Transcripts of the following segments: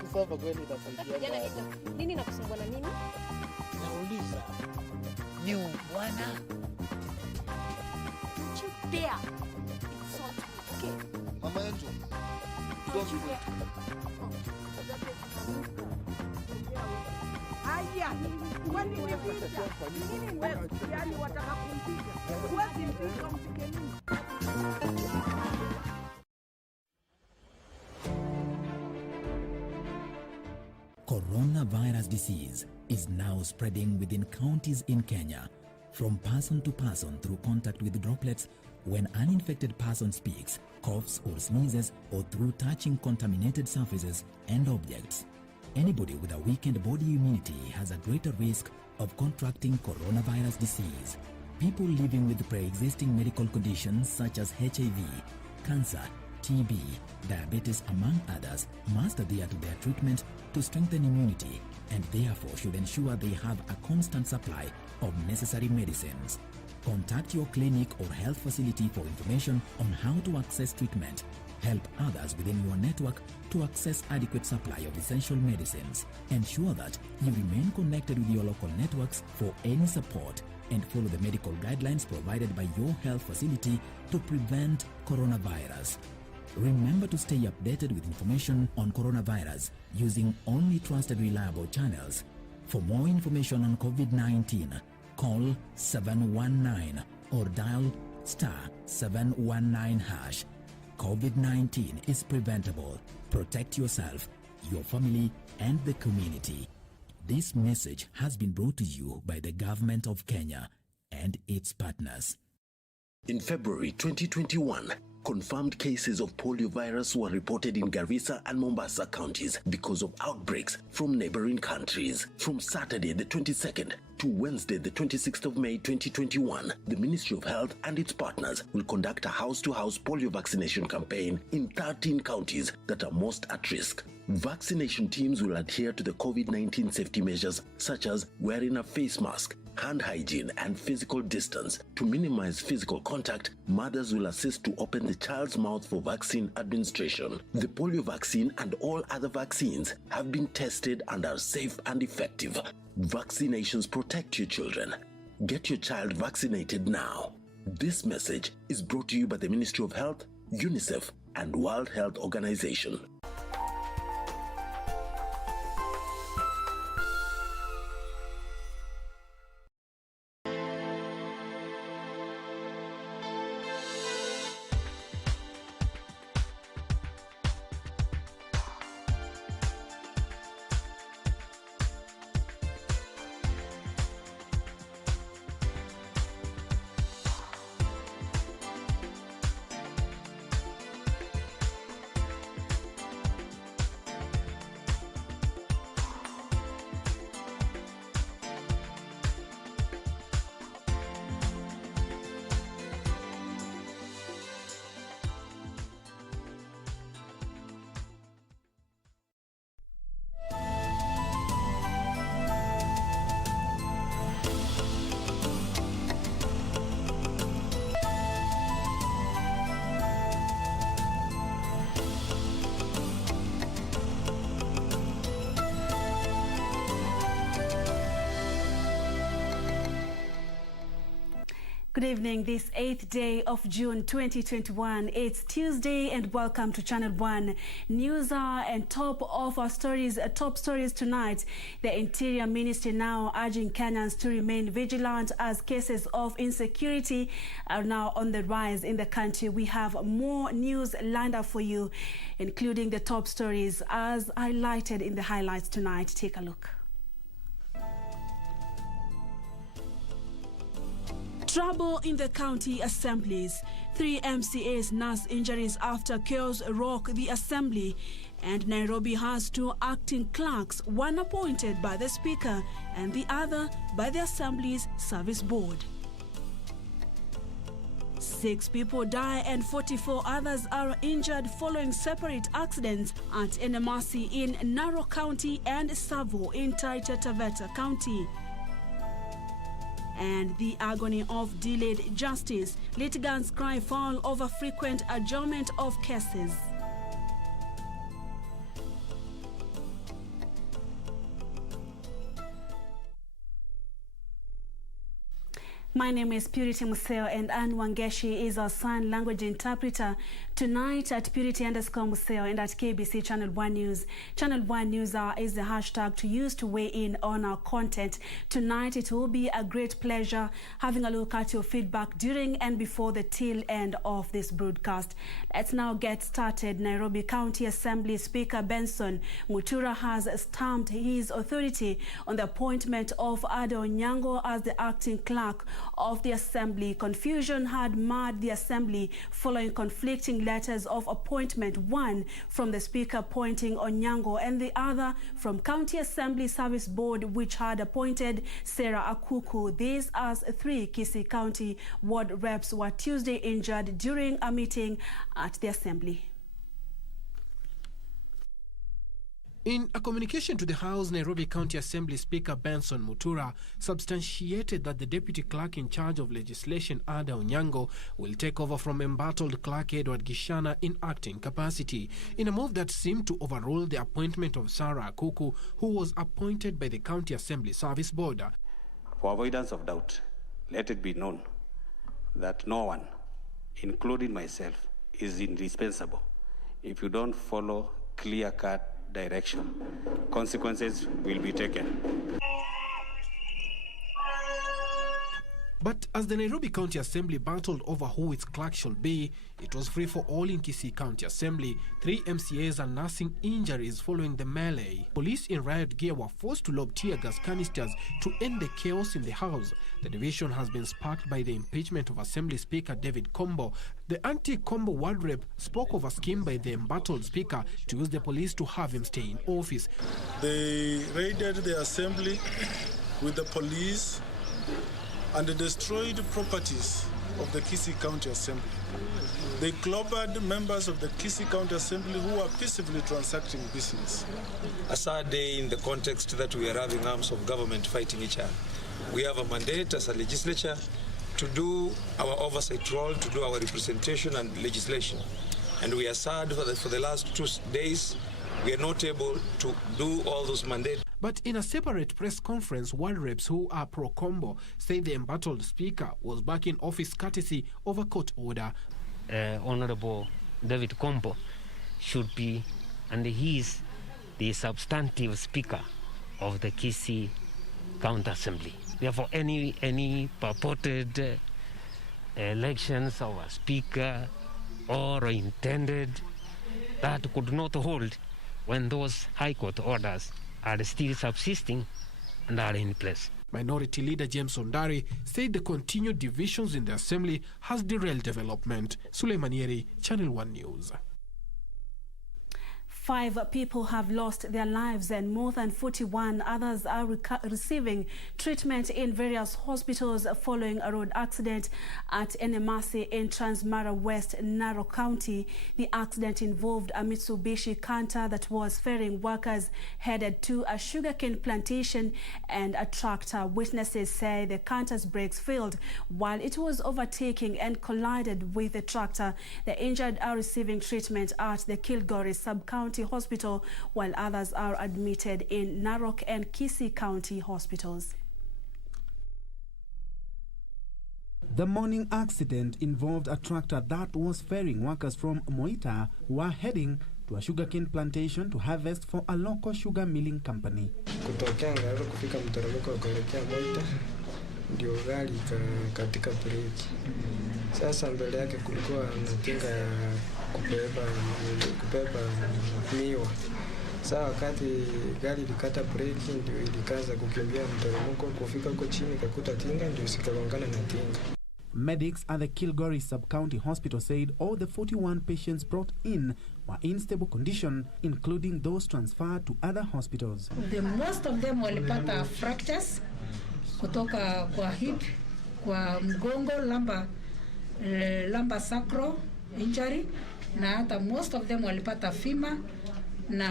Kusoma kweli itasaidia. Nini nakusumbua na nini? Nauliza. Ni bwana. Chupea. Okay. Mama yangu. Don't you get. Haya, kwani ni vita? Nini wewe? Yaani wataka kumpiga. Huwezi mpika mpike nini? Coronavirus disease is now spreading within counties in Kenya, from person to person through contact with droplets when an uninfected person speaks, coughs or sneezes, or through touching contaminated surfaces and objects. Anybody with a weakened body immunity has a greater risk of contracting coronavirus disease. People living with pre-existing medical conditions such as HIV, cancer, TB, diabetes among others must adhere to their treatment to strengthen immunity and therefore should ensure they have a constant supply of necessary medicines. Contact your clinic or health facility for information on how to access treatment. Help others within your network to access adequate supply of essential medicines. Ensure that you remain connected with your local networks for any support and follow the medical guidelines provided by your health facility to prevent coronavirus. Remember to stay updated with information on coronavirus using only trusted reliable channels. For more information on COVID-19, call 719 or dial *719#. COVID-19 is preventable. Protect yourself, your family, and the community. This message has been brought to you by the Government of Kenya and its partners. In February 2021, confirmed cases of poliovirus were reported in Garissa and Mombasa counties because of outbreaks from neighboring countries. From Saturday the 22nd to Wednesday the 26th of May 2021, the Ministry of Health and its partners will conduct a house-to-house polio vaccination campaign in 13 counties that are most at risk. Vaccination teams will adhere to the COVID-19 safety measures such as wearing a face mask, hand hygiene, and physical distance. To minimize physical contact, mothers will assist to open the child's mouth for vaccine administration. The polio vaccine and all other vaccines have been tested and are safe and effective. Vaccinations protect your children. Get your child vaccinated now. This message is brought to you by the Ministry of Health, UNICEF, and World Health Organization. Good evening, this 8th day of June 2021. It's Tuesday and welcome to Channel 1 News Hour and top stories tonight. The Interior Ministry now urging Kenyans to remain vigilant as cases of insecurity are now on the rise in the country. We have more news lined up for you, including the top stories as highlighted in the highlights tonight. Take a look. Trouble in the county assemblies. 3 MCAs nurse injuries after chaos rock the assembly. And Nairobi has 2 acting clerks, one appointed by the Speaker and the other by the Assembly's Service Board. 6 people die and 44 others are injured following separate accidents at NMRC in Narok County and Savo in Taita Taveta County. And the agony of delayed justice. Litigants cry foul over frequent adjournment of cases. My name is Purity Museo, and Anne Wangeshi is our sign language interpreter. Tonight at Purity_Museo and at KBC Channel 1 News. Channel 1 News is the hashtag to use to weigh in on our content. Tonight it will be a great pleasure having a look at your feedback during and before the tail end of this broadcast. Let's now get started. Nairobi County Assembly Speaker Benson Mutura has stamped his authority on the appointment of Ada Onyango as the acting clerk of the Assembly. Confusion had marred the Assembly following conflicting letters of appointment, one from the Speaker appointing Onyango and the other from County Assembly Service Board, which had appointed Sarah Akuku. These as 3 Kisii County ward reps were Tuesday injured during a meeting at the Assembly. In a communication to the House, Nairobi County Assembly Speaker Benson Mutura substantiated that the Deputy Clerk in charge of legislation, Ada Onyango, will take over from embattled Clerk Edward Gishana in acting capacity, in a move that seemed to overrule the appointment of Sarah Akuku, who was appointed by the County Assembly Service Board. For avoidance of doubt, let it be known that no one, including myself, is indispensable. If you don't follow clear-cut direction, consequences will be taken. But as the Nairobi County Assembly battled over who its clerk should be, it was free for all in Kisii County Assembly. 3 MCAs are nursing injuries following the melee. Police in riot gear were forced to lob tear gas canisters to end the chaos in the House. The division has been sparked by the impeachment of Assembly Speaker David Kombo. The anti-Kombo ward rep spoke of a scheme by the embattled Speaker to use the police to have him stay in office. They raided the Assembly with the police and they destroyed properties of the Kisii County Assembly. They clobbered members of the Kisii County Assembly who were peacefully transacting business. A sad day in the context that we are having arms of government fighting each other. We have a mandate as a legislature to do our oversight role, to do our representation and legislation. And we are sad for the last 2 days, we are not able to do all those mandates. But in a separate press conference, ward reps who are pro-Kombo say the embattled Speaker was back in office courtesy of a court order. Honorable David Kombo should be, and he is the substantive Speaker of the Kisii County Assembly. Therefore, any purported elections of a Speaker or intended that could not hold when those High Court orders are still subsisting and are in place. Minority Leader James Ondari said the continued divisions in the Assembly has derailed development. Suleimanieri, Channel 1 News. 5 people have lost their lives and more than 41 others are receiving treatment in various hospitals following a road accident at Enemasi in Transmara West, Narok County. The accident involved a Mitsubishi Canter that was ferrying workers headed to a sugarcane plantation and a tractor. Witnesses say the Canter's brakes failed while it was overtaking and collided with the tractor. The injured are receiving treatment at the Kilgoris Sub-County Hospital, while others are admitted in Narok and Kisii County hospitals. The morning accident involved a tractor that was ferrying workers from Moita who were heading to a sugarcane plantation to harvest for a local sugar milling company. Kutokea Ngaro kufika mteremko kuelekea Moita ndio gari katika breki. Sasa mbele yake kulikuwa na tinga ya kubeba miwa. Sasa wakati gari ilikata breki ndio ilikaza kukimbia mteremko kufika huko chini kakuta tinga ndio sikagongana na tinga. Medics at the Kilgoris Sub-County Hospital said all the 41 patients brought in were in stable condition, including those transferred to other hospitals. Most of them walipata fractures kutoka kwa hip, kwa mgongo, lumbar sacral injury, na hata most of them walipata femur na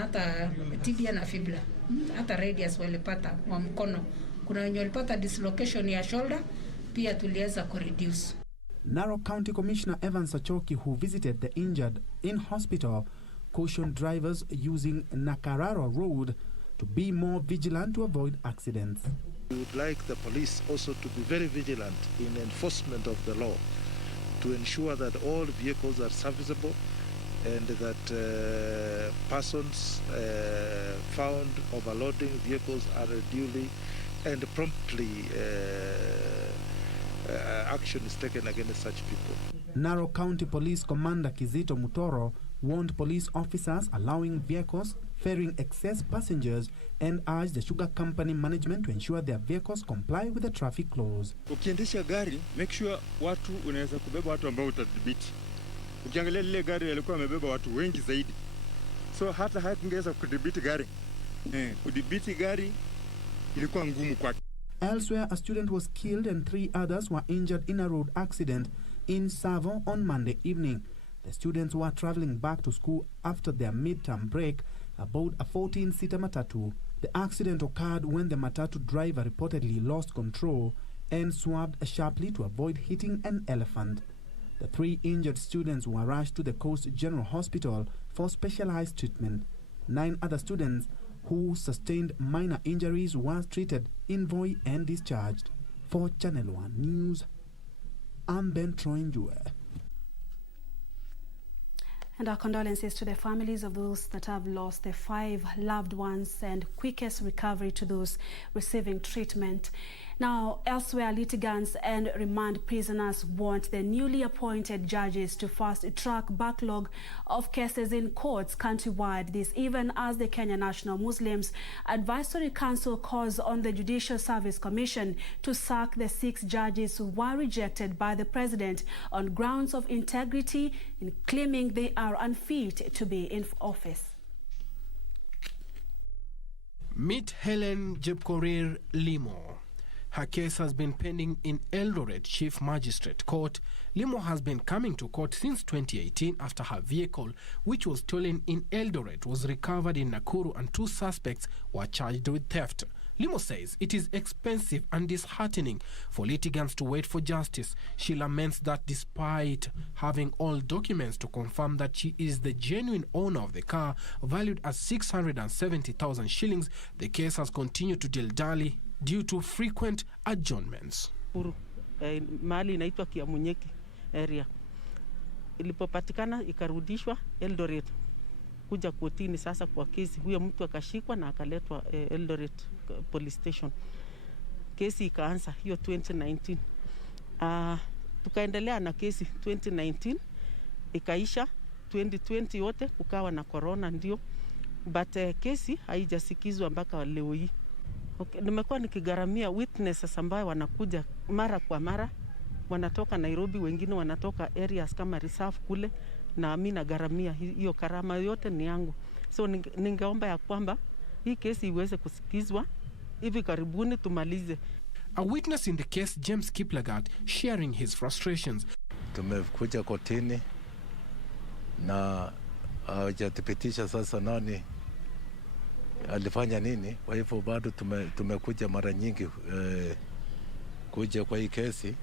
hata tibia na fibula. Hata radius walipata wa mkono. Kuna wenye walipata dislocation ya shoulder, pia tuliweza kureduce. Narok County Commissioner Evan Sachoki, who visited the injured in hospital, cautioned drivers using Nakararo Road to be more vigilant to avoid accidents. We would like the police also to be very vigilant in enforcement of the law to ensure that all vehicles are serviceable and that persons found overloading vehicles are duly and promptly action is taken against such people. Narok County Police Commander Kizito Mutoro warned police officers allowing vehicles ferrying excess passengers and urged the sugar company management to ensure their vehicles comply with the traffic laws. Ukiendesha gari, make sure watu unaweza kubeba watu ambao utadhibiti. Ukiangalia lile gari yalikuwa yamebeba watu wengi zaidi. So hata hatungeweza kudhibiti gari. Kudhibiti gari ilikuwa ngumu kwake. Elsewhere, a student was killed and 3 others were injured in a road accident in Savo on Monday evening. The students were traveling back to school after their midterm break aboard a 14-seater matatu. The accident occurred when the matatu driver reportedly lost control and swerved sharply to avoid hitting an elephant. The 3 injured students were rushed to the Coast General Hospital for specialized treatment. 9 other students who sustained minor injuries were treated in Voi and discharged. For Channel 1 News, I'm Ben Troinjue. And our condolences to the families of those that have lost their 5 loved ones and quickest recovery to those receiving treatment. Now, elsewhere, litigants and remand prisoners want the newly appointed judges to fast-track backlog of cases in courts countrywide. This even as the Kenya National Muslims Advisory Council calls on the Judicial Service Commission to sack the 6 judges who were rejected by the president on grounds of integrity, in claiming they are unfit to be in office. Meet Helen Jepkorir Limo. Her case has been pending in Eldoret Chief Magistrate Court. Limo has been coming to court since 2018 after her vehicle, which was stolen in Eldoret, was recovered in Nakuru and 2 suspects were charged with theft. Limo says it is expensive and disheartening for litigants to wait for justice. She laments that despite having all documents to confirm that she is the genuine owner of the car, valued at 670,000 shillings, the case has continued to dilly-dally due to frequent adjournments. Mahali inaitwa Kiamunyeki area. Ilipopatikana ikarudishwa Eldoret kuja kotini sasa kwa kesi. Huyo mtu akashikwa na akaletwa Eldoret police station. Kesi ikaanza hiyo 2019. Tukaendelea na kesi 2019 ikaisha 2020 yote kukawa na corona ndio. But kesi haijasikizwa mpaka leo hii. Okay, nimekuwa nikigaramia witnesses ambao wanakuja mara kwa mara, wanatoka Nairobi, wengine wanatoka areas kama reserve kule, na mimi nagaramia hiyo karama yote ni yangu. So ningeomba ya kwamba hii kesi iweze kusikizwa hivi karibuni tumalize. A witness in the case, James Kiplagat, sharing his frustrations. Tumekuja kotini na hawajathibitisha sasa nani alifanya nini. Kwa hivyo bado tumekuja mara nyingi kuja kwa hii kesi,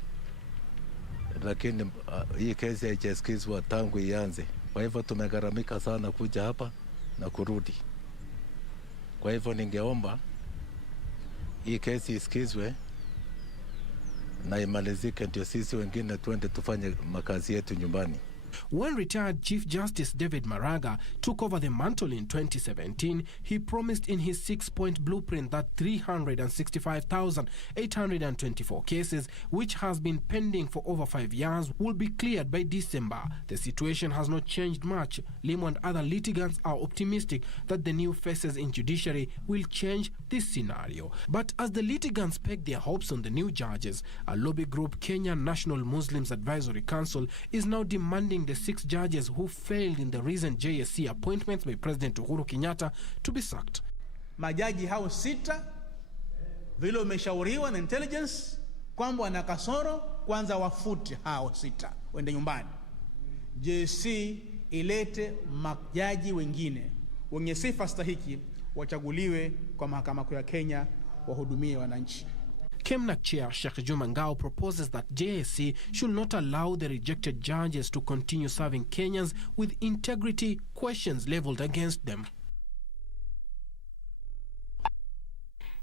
lakini hii kesi haijasikizwa tangu ianze. Kwa hivyo tumegharamika sana kuja hapa na kurudi. Kwa hivyo ningeomba hii kesi isikizwe na imalizike, ndio sisi wengine tuende tufanye makazi yetu nyumbani. When retired Chief Justice David Maraga took over the mantle in 2017, he promised in his 6-point blueprint that 365,824 cases, which has been pending for over 5 years, will be cleared by December. The situation has not changed much. Limo and other litigants are optimistic that the new faces in judiciary will change this scenario. But as the litigants peg their hopes on the new judges, a lobby group, Kenya National Muslims Advisory Council, is now demanding the 6 judges who failed in the recent JSC appointments by President Uhuru Kenyatta to be sacked. Majaji hao 6 vile umeshauriwa na intelligence kwamba wana kasoro, kwanza wafute hao 6 wende nyumbani. JSC ilete majaji wengine wenye sifa stahiki wachaguliwe kwa mahakama kuu ya Kenya wahudumie wananchi. KEMNAK Chair Sheikh Juma Ngao proposes that JSC should not allow the rejected judges to continue serving Kenyans with integrity questions leveled against them.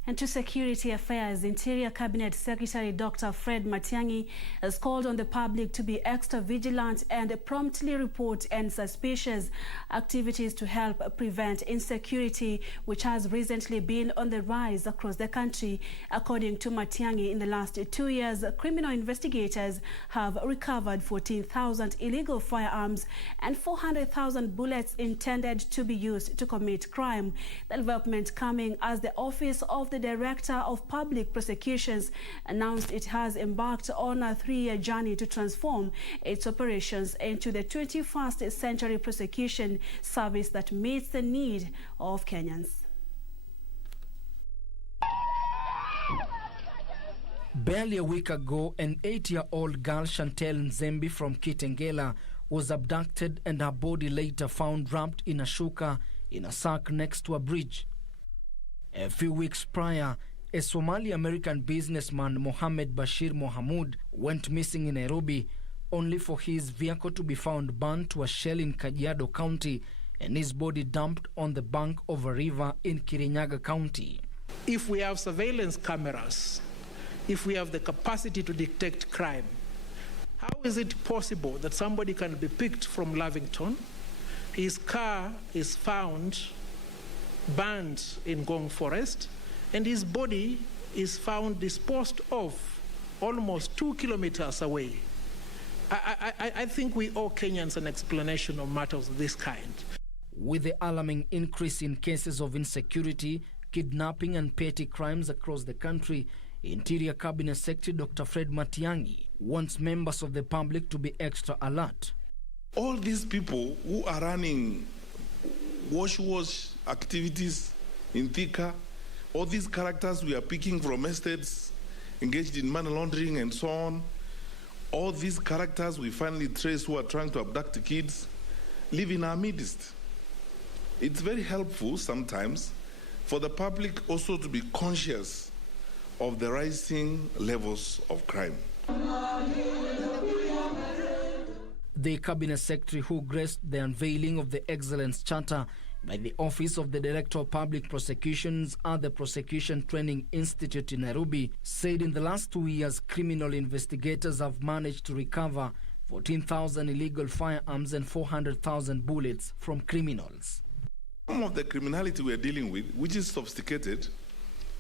And to security affairs, Interior Cabinet Secretary Dr. Fred Matiang'i has called on the public to be extra vigilant and promptly report any suspicious activities to help prevent insecurity, which has recently been on the rise across the country. According to Matiang'i, in the last 2 years, criminal investigators have recovered 14,000 illegal firearms and 400,000 bullets intended to be used to commit crime. The development coming as the Office of the Director of Public Prosecutions announced it has embarked on a 3-year journey to transform its operations into the 21st century prosecution service that meets the need of Kenyans. Barely a week ago, an 8-year-old girl, Chantel Nzembi from Kitengela, was abducted and her body later found wrapped in a shuka in a sack next to a bridge. A few weeks prior, a Somali-American businessman, Mohammed Bashir Mohamud, went missing in Nairobi, only for his vehicle to be found burnt to a shell in Kajiado County and his body dumped on the bank of a river in Kirinyaga County. If we have surveillance cameras, if we have the capacity to detect crime, how is it possible that somebody can be picked from Lavington, his car is found burned in Gong Forest, and his body is found disposed of almost 2 kilometers away? I think we owe Kenyans an explanation of matters of this kind. With the alarming increase in cases of insecurity, kidnapping and petty crimes across the country, Interior Cabinet Secretary Dr. Fred Matiang'i wants members of the public to be extra alert. All these people who are running wash activities in Thika, all these characters we are picking from estates engaged in money laundering and so on, all these characters we finally trace who are trying to abduct kids live in our midst. It's very helpful sometimes for the public also to be conscious of the rising levels of crime. The Cabinet Secretary, who graced the unveiling of the Excellence Charter by the Office of the Director of Public Prosecutions at the Prosecution Training Institute in Nairobi, said in the last 2 years, criminal investigators have managed to recover 14,000 illegal firearms and 400,000 bullets from criminals. Some of the criminality we are dealing with, which is sophisticated,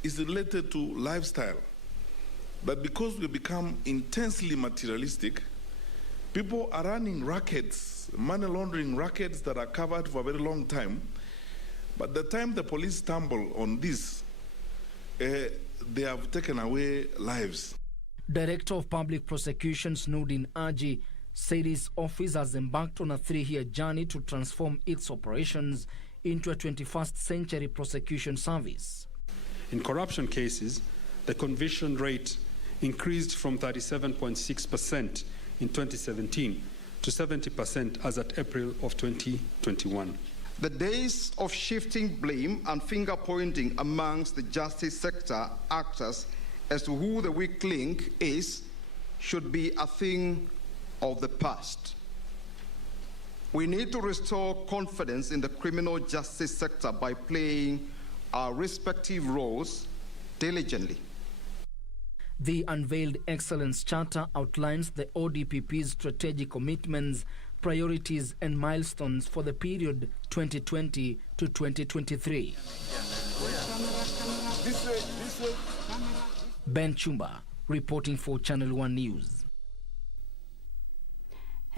is related to lifestyle. But because we become intensely materialistic, people are running rackets, money laundering rackets that are covered for a very long time. But the time the police stumble on this, they have taken away lives. Director of Public Prosecutions Nudin Aji said his office has embarked on a 3-year journey to transform its operations into a 21st century prosecution service. In corruption cases, the conviction rate increased from 37.6% in 2017 to 70% as at April of 2021. The days of shifting blame and finger-pointing amongst the justice sector actors as to who the weak link is should be a thing of the past. We need to restore confidence in the criminal justice sector by playing our respective roles diligently. The unveiled Excellence Charter outlines the ODPP's strategic commitments, priorities and milestones for the period 2020 to 2023. Ben Chumba, reporting for Channel 1 News.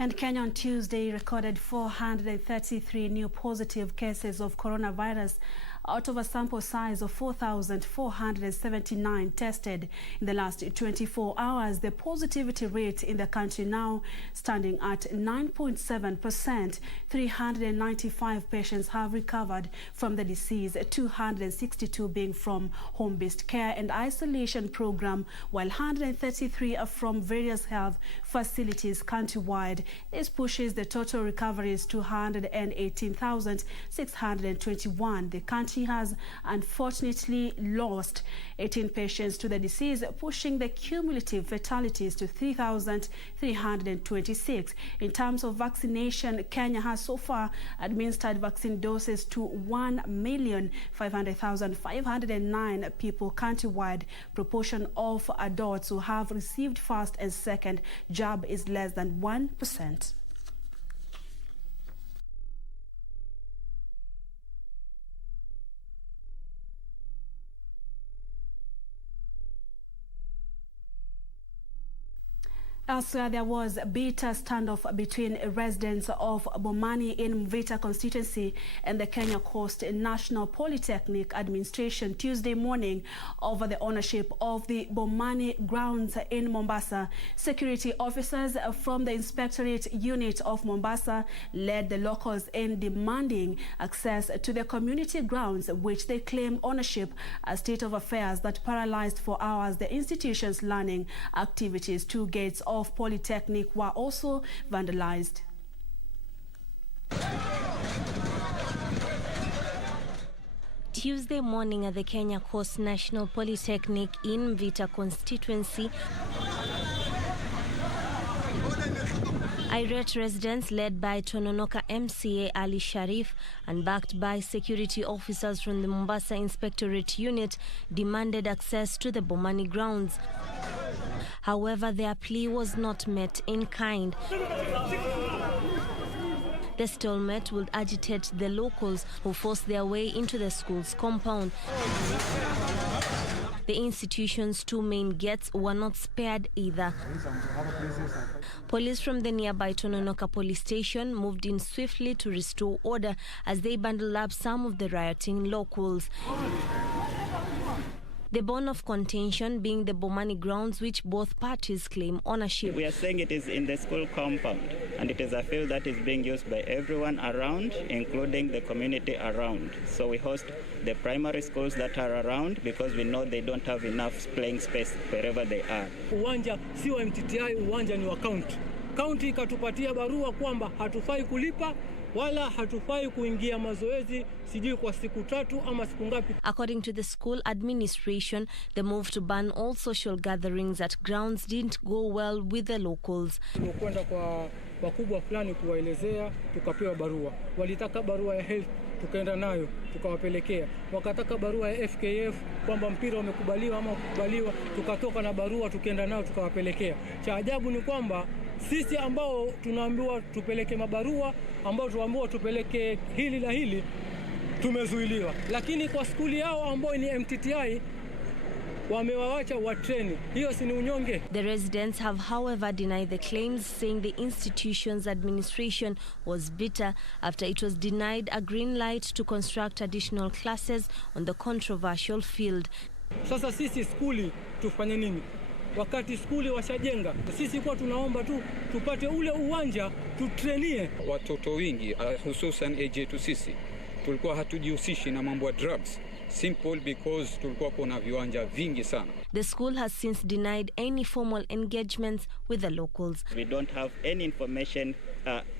And Kenya on Tuesday recorded 433 new positive cases of coronavirus out of a sample size of 4,479 tested in the last 24 hours. The positivity rate in the country now standing at 9.7%. 395 patients have recovered from the disease, 262 being from home-based care and isolation program, while 133 are from various health facilities countrywide. This pushes the total recoveries to 118,621. The country has unfortunately lost 18 patients to the disease, pushing the cumulative fatalities to 3,326. In terms of vaccination, Kenya has so far administered vaccine doses to 1,500,509 people countrywide. Proportion of adults who have received first and second jab is less than 1%. Elsewhere, there was a bitter standoff between residents of Bomani in Mvita constituency and the Kenya Coast National Polytechnic administration Tuesday morning over the ownership of the Bomani grounds in Mombasa. Security officers from the Inspectorate Unit of Mombasa led the locals in demanding access to the community grounds, which they claim ownership, a state of affairs that paralyzed for hours the institution's learning activities. Two gates of Polytechnic were also vandalized. Tuesday morning at the Kenya Coast National Polytechnic in Mvita constituency, irate residents led by Tononoka MCA Ali Sharif and backed by security officers from the Mombasa Inspectorate Unit demanded access to the Bomani grounds. However, their plea was not met in kind. The stalemate would agitate the locals who forced their way into the school's compound. The institution's two main gates were not spared either. Police from the nearby Tononoka police station moved in swiftly to restore order as they bundled up some of the rioting locals. The bone of contention being the Bomani grounds, which both parties claim ownership. We are saying it is in the school compound, and it is a field that is being used by everyone around, including the community around. So we host the primary schools that are around because we know they don't have enough playing space wherever they are. Uwanja si wa MTTI, uwanja ni wa county. County ikatupatia barua kwamba hatufai kulipa wala hatufai kuingia mazoezi sijui kwa siku 3 ama siku ngapi. According to the school administration, the move to ban all social gatherings at grounds didn't go well with the locals. Tulikwenda kwa wakubwa fulani kuwaelezea, tukapewa barua. Walitaka barua ya health, tukaenda nayo tukawapelekea. Wakataka barua ya FKF kwamba mpira umekubaliwa ama kukubaliwa, tukatoka na barua tukaenda nayo tukawapelekea. Cha ajabu ni kwamba sisi ambao tunaambiwa tupeleke mabarua, ambao tuambiwa tupeleke hili na hili, tumezuiliwa. Lakini kwa skuli yao ambao ni MTTI wamewawacha watreni. Hiyo si ni unyonge? The residents have however denied the claims, saying the institution's administration was bitter after it was denied a green light to construct additional classes on the controversial field. Sasa sisi skuli tufanye nini? Wakati skuli washajenga, sisi kwa tunaomba tu tupate ule uwanja tutrenie. Watoto wengi hususan AJ2 sisi tulikuwa hatujihusishi na mambo ya drugs, simple because tulikuwa kuna viwanja vingi sana. The school has since denied any formal engagements with the locals. We don't have any information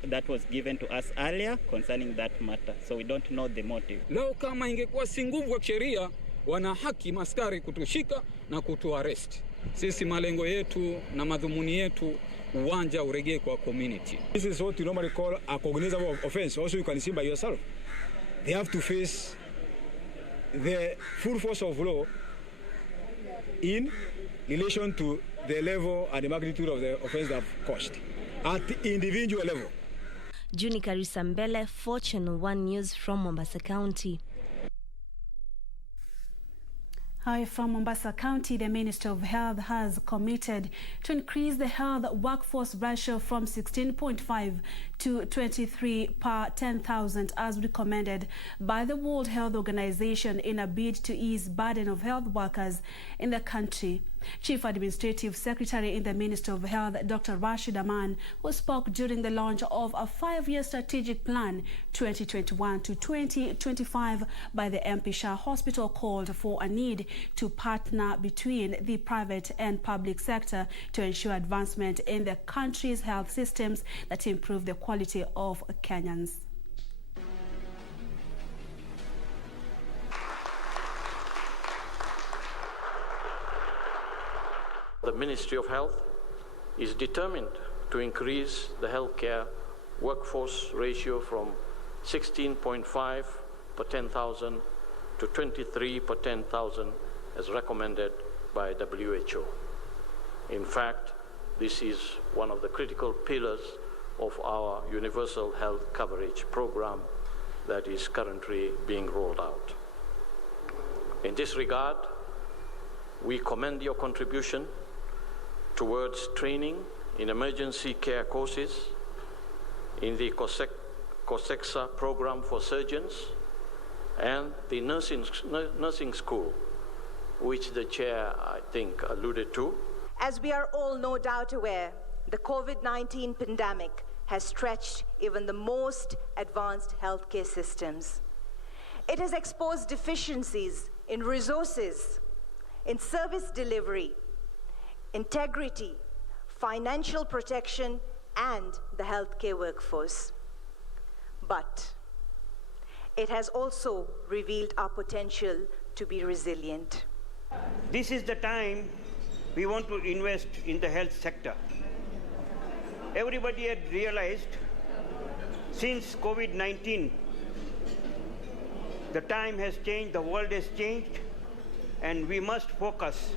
that was given to us earlier concerning that matter, so we don't know the motive. Leo kama ingekuwa si nguvu ya sheria, wana haki maskari kutushika na kutuarrest. Sisi malengo yetu na madhumuni yetu uwanja uregee kwa community. This is what you normally call a cognizable offense. Also you can see by yourself. They have to face the full force of law in relation to the level and the magnitude of the offense they have caused at the individual level. Juni Karisambele for Channel 1 News from Mombasa County. Hi, from Mombasa County, the Minister of Health has committed to increase the health workforce ratio from 16.5 to 23 per 10,000 as recommended by the World Health Organization in a bid to ease burden of health workers in the country. Chief Administrative Secretary in the Ministry of Health, Dr. Rashid Aman, who spoke during the launch of a 5-year strategic plan 2021 to 2025 by the MP Shah Hospital, called for a need to partner between the private and public sector to ensure advancement in the country's health systems that improve the quality of Kenyans. The Ministry of Health is determined to increase the healthcare workforce ratio from 16.5 per 10,000 to 23 per 10,000 as recommended by WHO. In fact, this is one of the critical pillars of our universal health coverage program that is currently being rolled out. In this regard, we commend your contribution towards training in emergency care courses, in the COSEXA program for surgeons, and the nursing school, which the chair, I think, alluded to. As we are all no doubt aware, the COVID-19 pandemic has stretched even the most advanced healthcare systems. It has exposed deficiencies in resources, in service delivery, integrity, financial protection, and the healthcare workforce. But it has also revealed our potential to be resilient. This is the time we want to invest in the health sector. Everybody had realized since COVID-19, the time has changed, the world has changed, and we must focus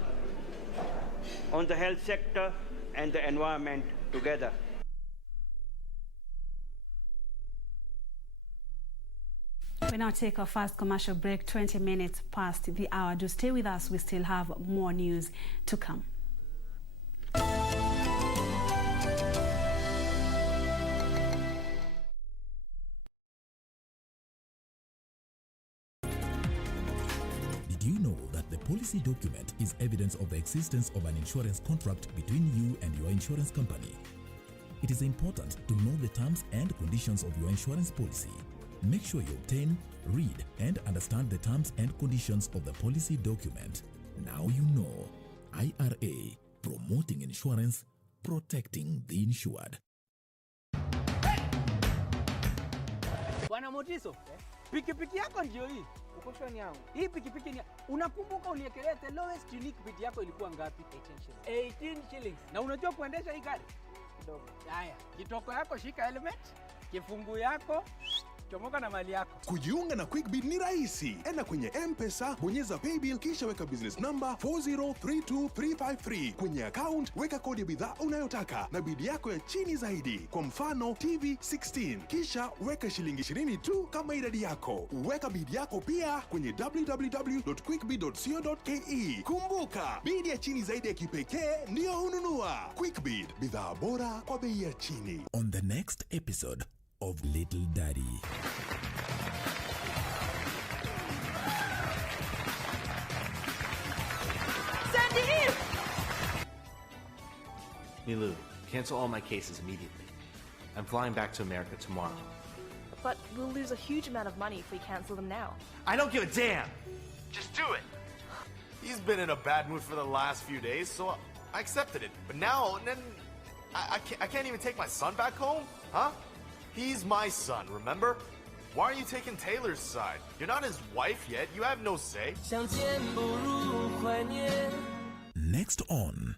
on the health sector and the environment together. We now take our first commercial break, 20 minutes past the hour. Do stay with us, we still have more news to come. Did you know that the policy document is evidence of the existence of an insurance contract between you and your insurance company? It is important to know the terms and conditions of your insurance policy. Make sure you obtain, read, and understand the terms and conditions of the policy document. Now you know. IRA, promoting insurance, protecting the insured. Bwana Motiso, pikipiki yako ndio hii. Uko shwani yangu. Hii pikipiki ni unakumbuka uniekelea the lowest unique bid yako ilikuwa ngapi? 18 shillings. Na unajua kuendesha hii gari? Kidogo. Haya, kitoko yako shika helmet, kifungu yako chomoka na mali yako. Kujiunga na QuickBid ni rahisi. Enda kwenye M-Pesa, bonyeza paybill kisha weka business number 4032353. Kwenye account weka kodi ya bidhaa unayotaka na bid yako ya chini zaidi. Kwa mfano TV 16. Kisha weka shilingi 20 tu kama idadi yako. Weka bid yako pia kwenye www.quickbid.co.ke. Kumbuka, bid ya chini zaidi ya kipekee ndio hununua. QuickBid, bidhaa bora kwa bei ya chini. On the next episode of Little Daddy. Sandeep! Milu, cancel all my cases immediately. I'm flying back to America tomorrow. But we'll lose a huge amount of money if we cancel them now. I don't give a damn! Just do it! He's been in a bad mood for the last few days, so I accepted it. But now, I can't even take my son back home? Huh? He's my son, remember? Why are you taking Taylor's side? You're not his wife yet. You have no say. Next on.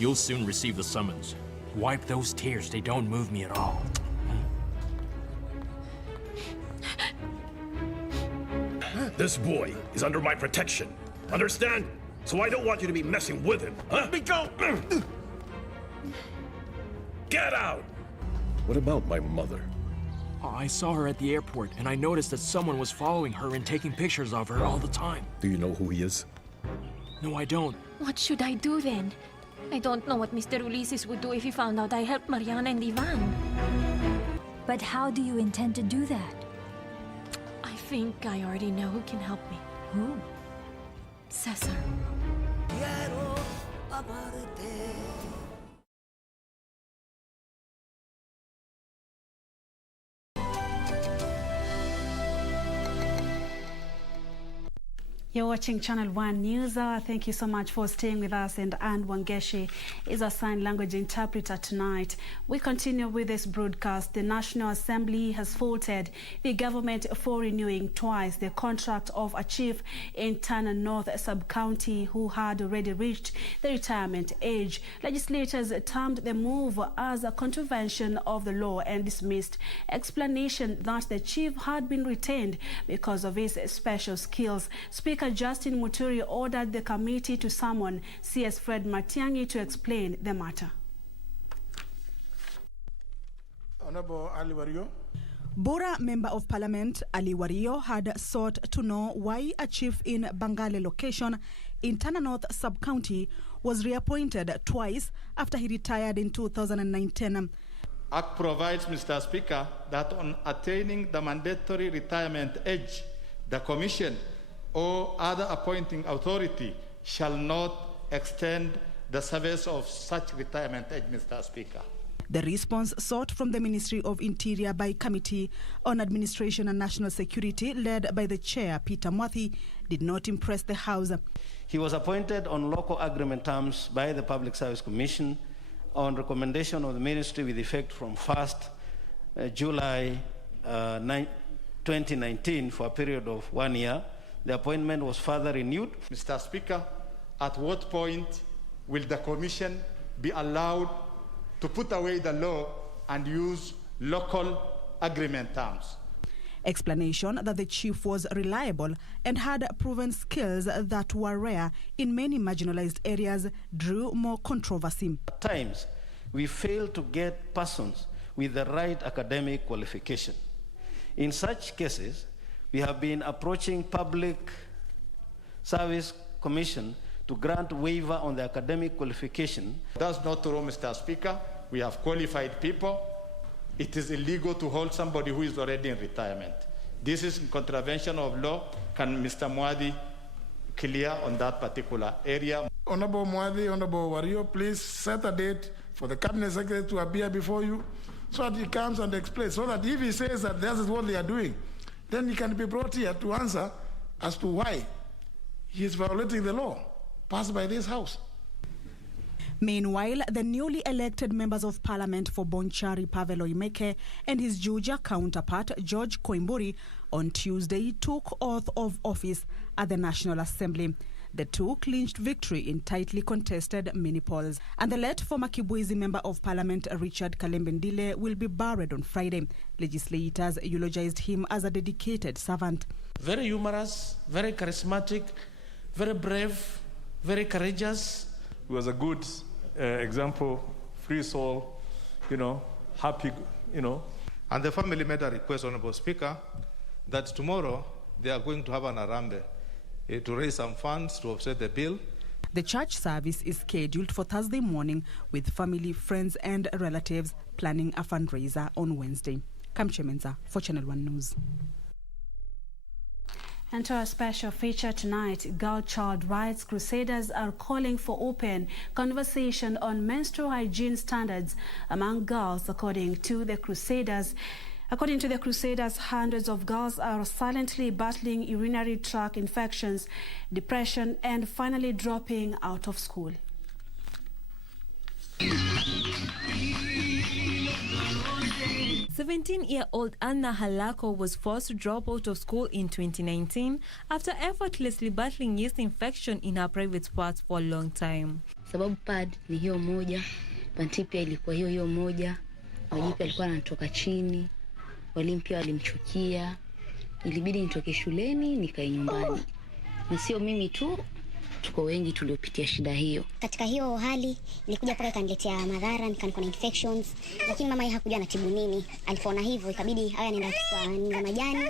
You'll soon receive the summons. Wipe those tears. They don't move me at all. This boy is under my protection. Understand? So I don't want you to be messing with him. Huh? Let me go! Get out! What about my mother? Oh, I saw her at the airport, and I noticed that someone was following her and taking pictures of her all the time. Do you know who he is? No, I don't. What should I do then? I don't know what Mr. Ulysses would do if he found out I helped Mariana and Ivan. But how do you intend to do that? I think I already know who can help me. Who? Cesar. You're watching Channel 1 News Hour. Thank you so much for staying with us. And Anne Wangeshi is our sign language interpreter tonight. We continue with this broadcast. The National Assembly has faulted the government for renewing twice the contract of a chief in Tana North Sub-County who had already reached the retirement age. Legislators termed the move as a contravention of the law and dismissed explanation that the chief had been retained because of his special skills. Speaker Justin Muturi ordered the committee to summon CS Fred Matiang'i to explain the matter. Honorable Ali Wario. Bora Member of Parliament Ali Wario had sought to know why a chief in Bangale location in Tana North Sub-County was reappointed twice after he retired in 2019. Act provides, Mr. Speaker, that on attaining the mandatory retirement age, the Commission or other appointing authority shall not extend the service of such retirement age, Mr. Speaker. The response sought from the Ministry of Interior by Committee on Administration and National Security, led by the Chair, Peter Mwathi, did not impress the House. He was appointed on local agreement terms by the Public Service Commission on recommendation of the Ministry with effect from 1st July 2019 for a period of 1 year. The appointment was further renewed. Mr. Speaker, at what point will the Commission be allowed to put away the law and use local agreement terms? Explanation that the chief was reliable and had proven skills that were rare in many marginalized areas drew more controversy. At times, we fail to get persons with the right academic qualification. In such cases, we have been approaching Public Service Commission to grant waiver on the academic qualification. That's not true, Mr. Speaker. We have qualified people. It is illegal to hold somebody who is already in retirement. This is in contravention of law. Can Mr. Mwadi clear on that particular area? Honorable Mwadi, Honorable Wario, please set a date for the Cabinet Secretary to appear before you so that he comes and explains, so that if he says that this is what they are doing, then he can be brought here to answer as to why he is violating the law passed by this House. Meanwhile, the newly elected members of Parliament for Bonchari Pavel Oimeke and his Juja counterpart George Koimburi on Tuesday took oath of office at the National Assembly. The two clinched victory in tightly contested mini-polls. And the late former Kibwezi Member of Parliament Richard Kalembendile will be buried on Friday. Legislators eulogized him as a dedicated servant. Very humorous, very charismatic, very brave, very courageous. He was a good example, free soul, happy, And the family made a request, Honorable Speaker, that tomorrow they are going to have an arambe to raise some funds to offset the bill. The church service is scheduled for Thursday morning with family, friends and relatives planning a fundraiser on Wednesday. Kamche Menza for Channel 1 News. And to our special feature tonight, Girl Child Rights Crusaders are calling for open conversation on menstrual hygiene standards among girls, according to the Crusaders. According to the Crusaders, hundreds of girls are silently battling urinary tract infections, depression, and finally dropping out of school. 17-year-old Anna Halako was forced to drop out of school in 2019 after effortlessly battling yeast infection in her private parts for a long time. Sababu pad ni hiyo moja, panti pia ilikuwa hiyo moja, wajipi alikuwa anatoka chini, walimu pia walimchukia, ilibidi nitoke shuleni nikae nyumbani. Na sio mimi tu, tuko wengi tuliopitia shida hiyo. Katika hiyo hali ilikuja paka ikaniletea madhara, nikawa na infections, lakini mama yeye hakuja anatibu nini. Alipoona hivyo ikabidi haya nenda kwa majani,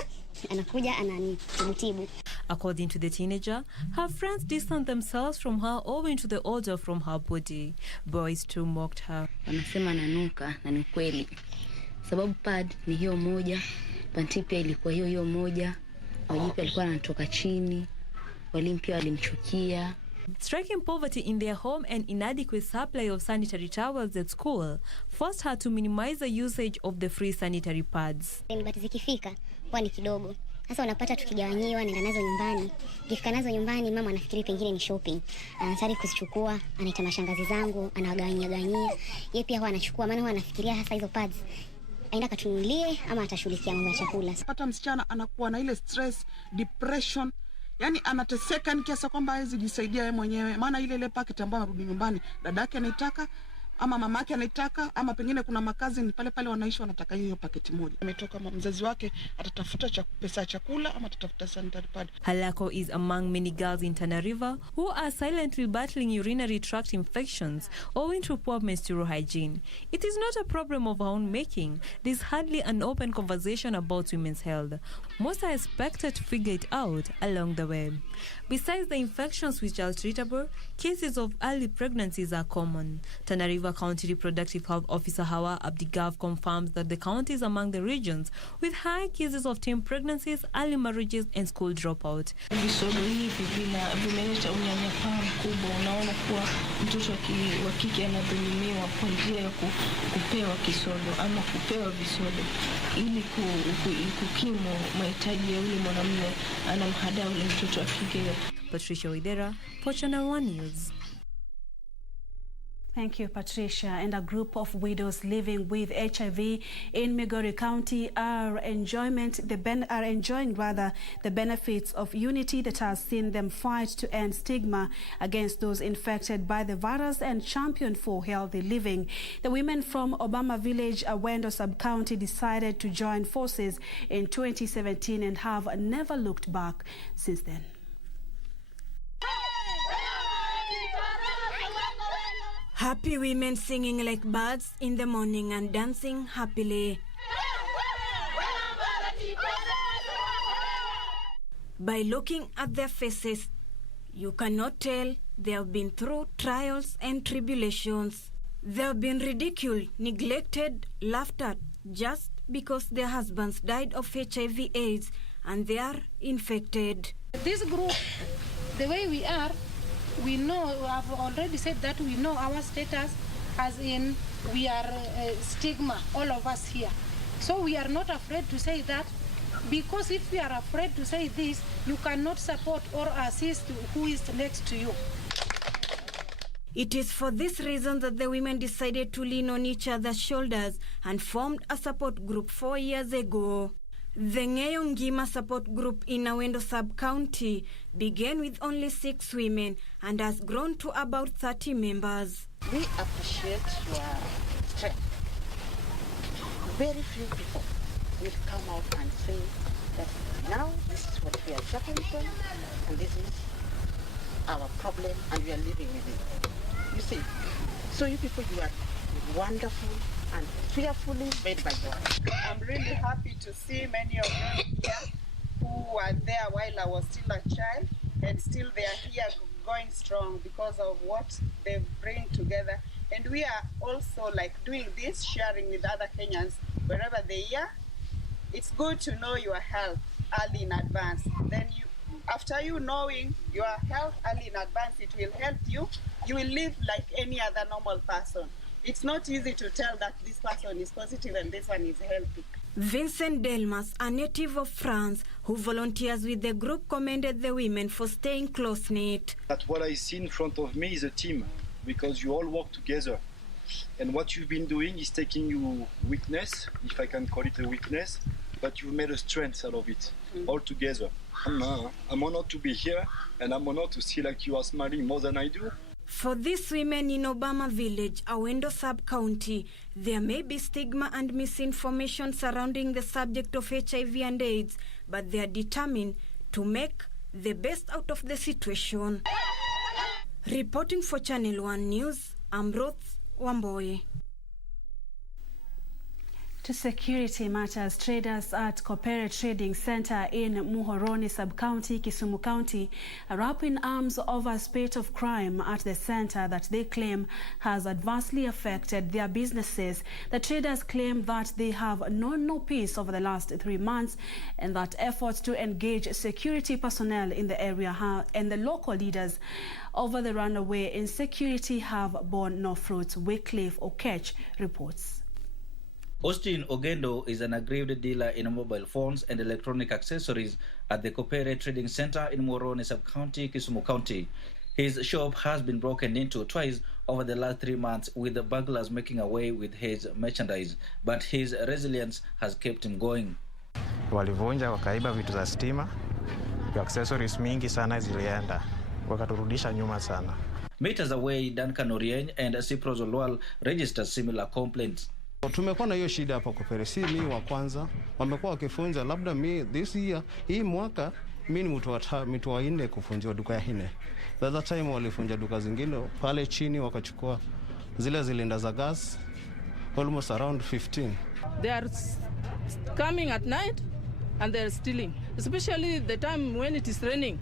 anakuja ananitibu. According to the teenager, her friends distanced themselves from her owing to the odor from her body. Boys too mocked her. Wanasema nanuka, na ni kweli. Sababu pad ni hiyo moja, panti pia ilikuwa hiyo moja, wajipi alikuwa anatoka chini, walimu pia walimchukia, Striking poverty in their home and inadequate supply of sanitary towels at school forced her to minimize the usage of the free sanitary pads. But zikifika kwa ni kidogo. Sasa unapata tukigawanyiwa nenda nazo nyumbani. Ikifika nazo nyumbani mama anafikiri pengine ni shopping. Anataka kuzichukua, anaita mashangazi zangu, anagawanyia. Yeye pia huwa anachukua maana huwa anafikiria hasa hizo pads. Aenda katunulie ama atashughulikia mambo ya chakula. Pata msichana anakuwa na ile stress, depression. Yani anateseka kiasi kwamba hawezi jisaidia yeye mwenyewe. Maana ile packet ambayo anarudi nyumbani, dadake anaitaka ama mamake anaitaka ama pengine kuna makazi ni pale wanaishi wanataka hiyo paketi moja. Ametoka mzazi wake atatafuta pesa ya chakula ama atatafuta sanitary pad. Halako is among many girls in Tana River who are silently battling urinary tract infections owing to poor menstrual hygiene. It is not a problem of our own making. There is hardly an open conversation about women's health. Most are expected to figure it out along the way. Besides the infections which are treatable, cases of early pregnancies are common. Tana River County Reproductive Health Officer Hawa Abdigav confirms that the county is among the regions with high cases of teen pregnancies, early marriages and school dropout. Visodo hivi vimeleta unyanyapaa mkubwa. Unaona kuwa mtoto wa kike anadhulumiwa kwa njia ya kupewa kisodo ama kupewa visodo ili kukimu mahitaji ya yule mwanamume anamhadaa yule mtoto wa kike. Patricia Widera, Channel 1 News. Thank you, Patricia. And a group of widows living with HIV in Migori County are enjoying the benefits of unity that has seen them fight to end stigma against those infected by the virus and champion for healthy living. The women from Obama Village, Awendo Sub-County, decided to join forces in 2017 and have never looked back since then. Happy women singing like birds in the morning and dancing happily. By looking at their faces, you cannot tell they have been through trials and tribulations. They have been ridiculed, neglected, laughed at just because their husbands died of HIV/AIDS and they are infected. This group, the way we are, we know, I've already said that we know our status, as in we are stigma, all of us here. So we are not afraid to say that, because if we are afraid to say this, you cannot support or assist who is next to you. It is for this reason that the women decided to lean on each other's shoulders and formed a support group 4 years ago. The Ngeyo Ngima support group in Awendo Sub-County began with only 6 women and has grown to about 30 members. We appreciate your strength. Very few people will come out and say that now this is what we are suffering from and this is our problem and we are living with it. You see, so you people, you are wonderful and fearfully made by God. I'm really happy to see many of them here who were there while I was still a child, and still they are here going strong because of what they bring together. And we are also like doing this, sharing with other Kenyans wherever they are. It's good to know your health early in advance. Then after you knowing your health early in advance, it will help you. You will live like any other normal person. It's not easy to tell that this person is positive and this one is healthy. Vincent Delmas, a native of France who volunteers with the group, commended the women for staying close-knit. That what I see in front of me is a team, because you all work together. And what you've been doing is taking your weakness, if I can call it a weakness, but you've made a strength out of it, all together. I'm honored to be here, and I'm honored to see like you are smiling more than I do. For these women in Obama Village, Awendo Sub-County, there may be stigma and misinformation surrounding the subject of HIV and AIDS, but they are determined to make the best out of the situation. Reporting for Channel 1 News, I'm Ruth Wamboye. To security matters, traders at KOPERE Trading Center in Muhoroni Sub-County, Kisumu County, are up in arms over a spate of crime at the center that they claim has adversely affected their businesses. The traders claim that they have known no peace over the last 3 months and that efforts to engage security personnel in the area and the local leaders over the runaway insecurity have borne no fruits. Wycliffe Okech reports. Austin Ogendo is an aggrieved dealer in mobile phones and electronic accessories at the KOPERE Trading Center in Muhoroni Sub-County, Kisumu County. His shop has been broken into twice over the last 3 months, with the burglars making away with his merchandise, but his resilience has kept him going. Walivunja wakaiba vitu za stima, accessories mingi sana zilienda, wakaturudisha nyuma sana. Meters away, Duncan Orieny and Cyprus Olwal registered similar complaints. Tumekuwa na hiyo shida hapa KOPERE, si mimi wa kwanza. Wamekuwa wakifunza labda this year, hii mwaka mimi ni mtu wa 4 kufunjwa duka ya 4. The other time walifunja duka zingine pale chini, wakachukua zile zilinda za gas almost around 15. They are coming at night and they are stealing, especially the time when it is raining.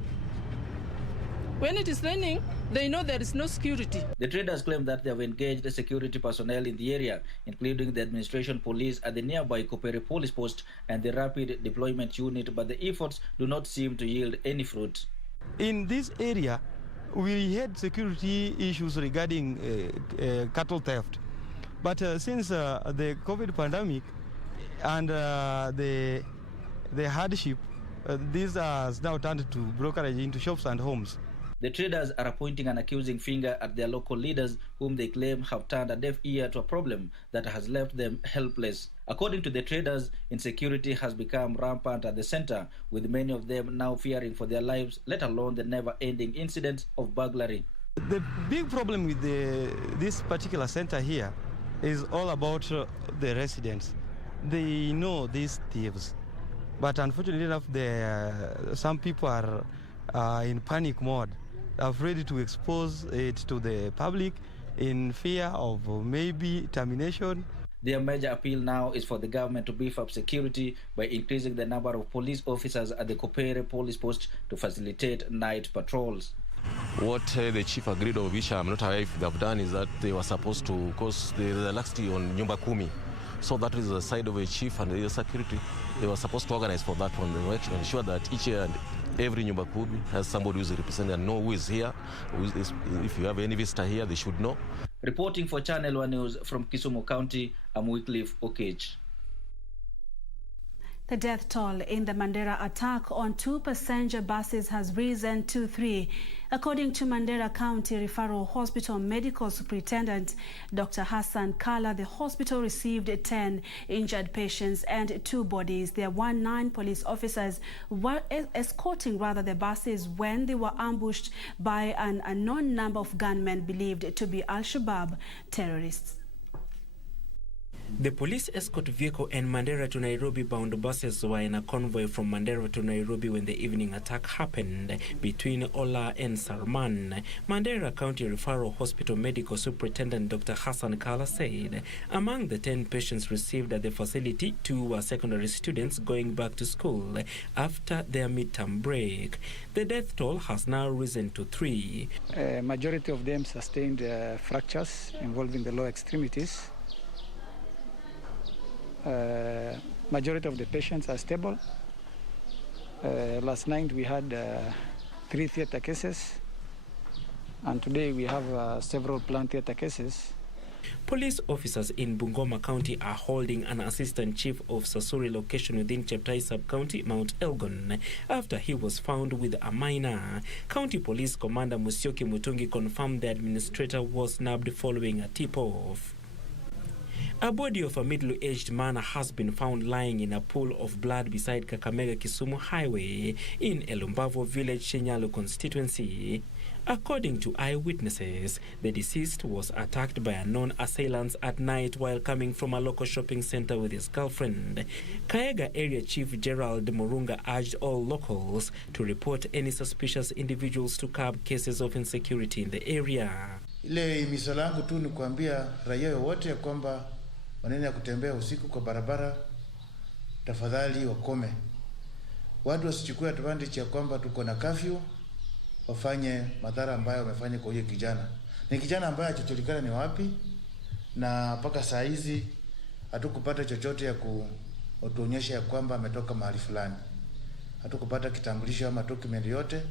When it is raining, they know there is no security. The traders claim that they have engaged security personnel in the area, including the administration police at the nearby KOPERE police post and the rapid deployment unit, but the efforts do not seem to yield any fruit. In this area, we had security issues regarding cattle theft. But since the COVID pandemic and the hardship, these are now turned to brokerage into shops and homes. The traders are pointing an accusing finger at their local leaders, whom they claim have turned a deaf ear to a problem that has left them helpless. According to the traders, insecurity has become rampant at the center, with many of them now fearing for their lives, let alone the never-ending incidents of burglary. The big problem with this particular center here is all about the residents. They know these thieves, but unfortunately enough, some people are in panic mode, afraid to expose it to the public in fear of maybe termination. Their major appeal now is for the government to beef up security by increasing the number of police officers at the KOPERE police post to facilitate night patrols. What the chief agreed on, which I'm not aware if they've done, is that they were supposed to, because the laxity on Nyumba Kumi, so that is the side of a chief and the security. They were supposed to organize for that one, to ensure that each and every Nyumba Kumi has somebody who is represented and know who is here. If you have any visitor here, they should know. Reporting for Channel 1 News from Kisumu County, I'm Wycliffe Okech. The death toll in the Mandera attack on 2 passenger buses has risen to 3. According to Mandera County Referral Hospital Medical Superintendent Dr. Hassan Kala, the hospital received 10 injured patients and 2 bodies. There were 9 police officers were escorting the buses when they were ambushed by an unknown number of gunmen believed to be Al-Shabaab terrorists. The police escort vehicle and Mandera to Nairobi bound buses were in a convoy from Mandera to Nairobi when the evening attack happened between Ola and Sarman. Mandera County Referral Hospital Medical Superintendent Dr. Hassan Kala said among the 10 patients received at the facility, 2 were secondary students going back to school after their midterm break. The death toll has now risen to 3. Majority of them sustained fractures involving the lower extremities. Majority of the patients are stable. Last night we had 3 theater cases, and today we have several planned theater cases. Police officers in Bungoma County are holding an assistant chief of Sasuri location within Cheptai Sub-County, Mount Elgon, after he was found with a minor. County Police Commander Musyoki Mutungi confirmed the administrator was nabbed following a tip-off. A body of a middle-aged man has been found lying in a pool of blood beside Kakamega-Kisumu Highway in Elumbavo Village, Shinyalu constituency. According to eyewitnesses, the deceased was attacked by unknown assailants at night while coming from a local shopping center with his girlfriend. Kaega Area Chief Gerald Murunga urged all locals to report any suspicious individuals to curb cases of insecurity in the area. Ile himizo langu tu ni kuambia raia wote kwamba maneno ya kutembea usiku kwa barabara, tafadhali wakome. Watu wasichukue advantage ya kwamba tuko na curfew, wafanye madhara ambayo wamefanya kwa huyo kijana. Ni kijana ambaye hajajulikana ni wapi, na mpaka saa hizi hatukupata chochote ya kutuonyesha ya kwamba ametoka mahali fulani. Hatukupata kitambulisho ama document yote.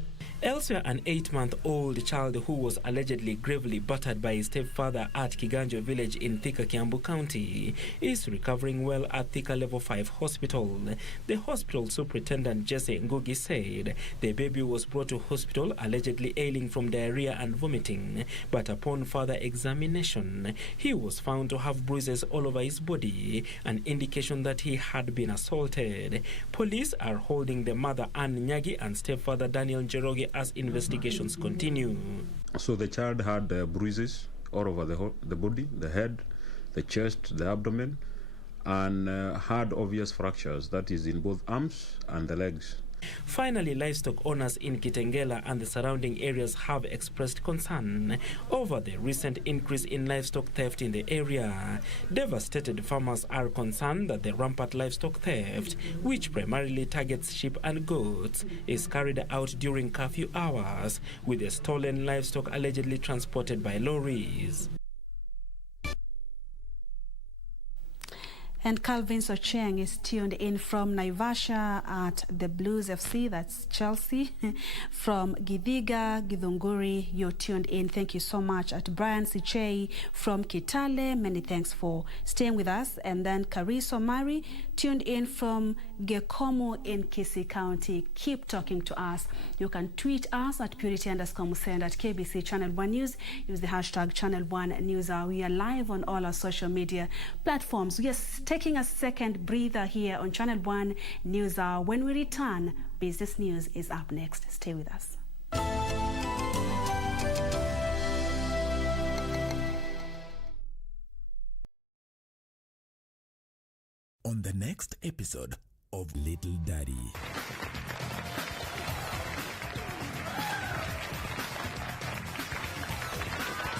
Elsewhere, an 8-month-old child who was allegedly gravely battered by his stepfather at Kiganjo village in Thika, Kiambu County is recovering well at Thika Level 5 Hospital. The hospital superintendent Jesse Ngugi said the baby was brought to hospital allegedly ailing from diarrhea and vomiting, but upon further examination, he was found to have bruises all over his body, an indication that he had been assaulted. Police are holding the mother Ann Nyagi and stepfather Daniel Njoroge as investigations continue. So the child had bruises all over the body, the head, the chest, the abdomen, and had obvious fractures, that is in both arms and the legs. Finally, livestock owners in Kitengela and the surrounding areas have expressed concern over the recent increase in livestock theft in the area. Devastated farmers are concerned that the rampant livestock theft, which primarily targets sheep and goats, is carried out during curfew hours, with the stolen livestock allegedly transported by lorries. And Calvin Socheng is tuned in from Naivasha at the Blues FC, that's Chelsea. From Githiga, Githunguri, you're tuned in. Thank you so much. At Brian Sichei from Kitale, many thanks for staying with us. And then Kariso Mari, tuned in from Gekomo in Kisii County. Keep talking to us. You can tweet us at Purity_Museo and at KBC Channel 1 News. Use the hashtag Channel 1 News. We are live on all our social media platforms. We are taking a second breather here on Channel 1 News Hour. When we return, business news is up next. Stay with us. On the next episode of Little Daddy.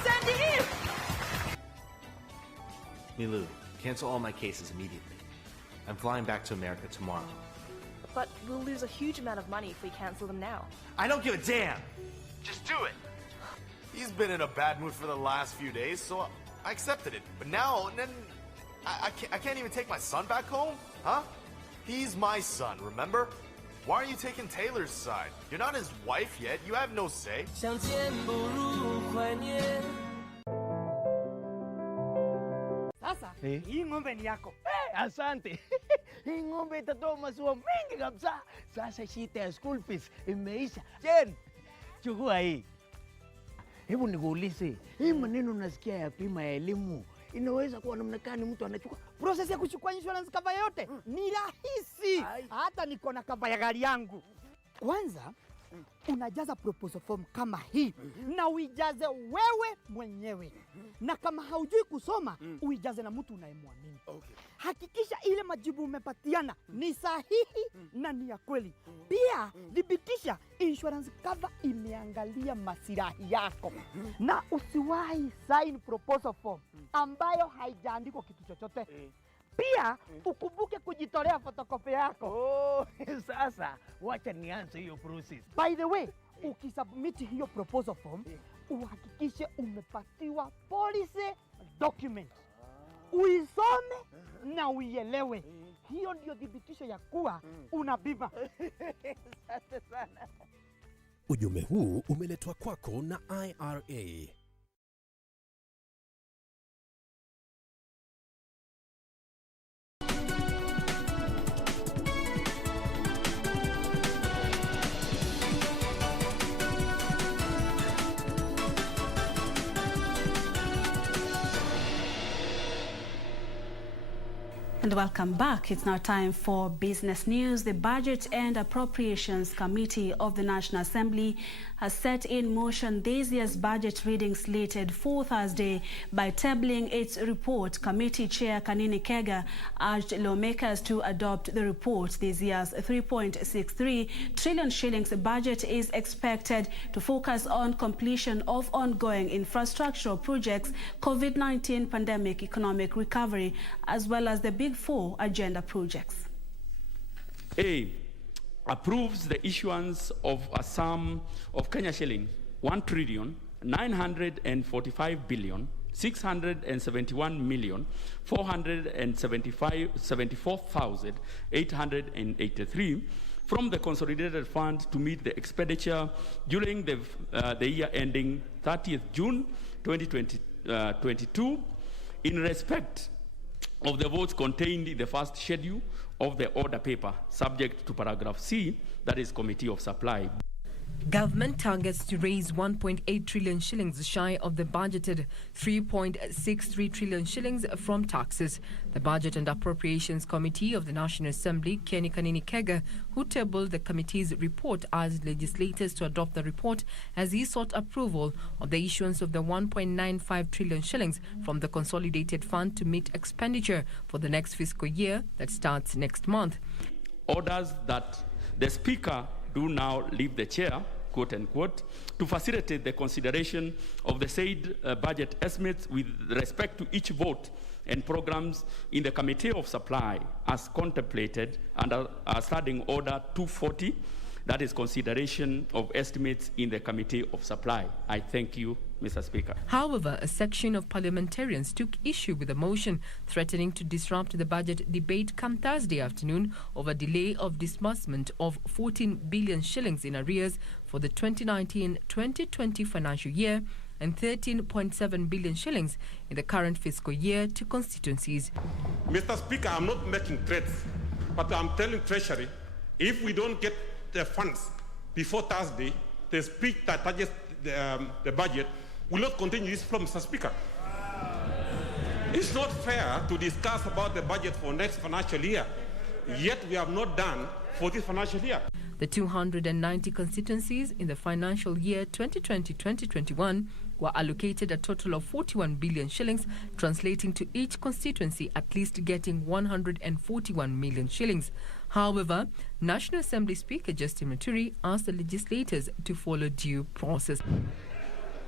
Sandy! Milu, cancel all my cases immediately. I'm flying back to America tomorrow. But we'll lose a huge amount of money if we cancel them now. I don't give a damn! Just do it! He's been in a bad mood for the last few days, so I accepted it. But now, I can't even take my son back home? Huh? He's my son, remember? Why are you taking Taylor's side? You're not his wife yet. You have no say. Sasa, hii ng'ombe ni yako. Asante. Hii ng'ombe itatoa maziwa mengi kabisa. Sasa shida ya school fees imeisha. Jen, chukua hii. Hebu nikuulize, hii maneno nasikia ya bima ya elimu inaweza kuwa namna gani mtu anachukua? Process ya kuchukua insurance cover yote ni rahisi. Hata niko na cover ya gari yangu. Kwanza unajaza proposal form kama hii na uijaze wewe mwenyewe. Na kama haujui kusoma, uijaze na mtu unayemwamini. Hakikisha ile majibu umepatiana ni sahihi na ni ya kweli. Pia thibitisha insurance cover imeangalia maslahi yako. Na usiwahi sign proposal form ambayo haijaandikwa kitu chochote. Pia ukumbuke kujitolea photocopy yako. Oh, sasa wacha nianze hiyo process. By the way, ukisubmit hiyo proposal form, uhakikishe umepatiwa policy document. Uisome na uielewe. Hiyo ndio thibitisho ya kuwa una bima. Asante sana. Ujumbe huu umeletwa kwako na IRA. And welcome back. It's now time for business news. The Budget and Appropriations Committee of the National Assembly has set in motion this year's budget reading slated for Thursday by tabling its report. Committee Chair Kanini Kega urged lawmakers to adopt the report. This year's 3.63 trillion shillings budget is expected to focus on completion of ongoing infrastructural projects, COVID-19 pandemic economic recovery, as well as the Big Four agenda projects. A, approves the issuance of a sum of Kenya shilling 1,945,671,474,883 from the consolidated fund to meet the expenditure during the year ending 30th June 2022 in respect of the votes contained in the first schedule of the order paper, subject to paragraph C, that is Committee of Supply. Government targets to raise 1.8 trillion shillings shy of the budgeted 3.63 trillion shillings from taxes. The Budget and Appropriations Committee of the National Assembly, Kanini Kega, who tabled the committee's report, asked legislators to adopt the report as he sought approval of the issuance of the 1.95 trillion shillings from the consolidated fund to meet expenditure for the next fiscal year that starts next month. Orders that the Speaker do now leave the chair, quote unquote, to facilitate the consideration of the said budget estimates with respect to each vote and programs in the Committee of Supply as contemplated under Standing Order 240, that is consideration of estimates in the Committee of Supply. I thank you, Mr. Speaker. However, a section of parliamentarians took issue with the motion, threatening to disrupt the budget debate come Thursday afternoon over delay of disbursement of 14 billion shillings in arrears for the 2019-2020 financial year and 13.7 billion shillings in the current fiscal year to constituencies. Mr. Speaker, I'm not making threats, but I'm telling Treasury, if we don't get the funds before Thursday, the speech that touches the budget will not continue this flow, Mr. Speaker. It's not fair to discuss about the budget for next financial year, yet we have not done for this financial year. The 290 constituencies in the financial year 2020-2021 were allocated a total of 41 billion shillings, translating to each constituency at least getting 141 million shillings. However, National Assembly Speaker Justin Muturi asked the legislators to follow due process.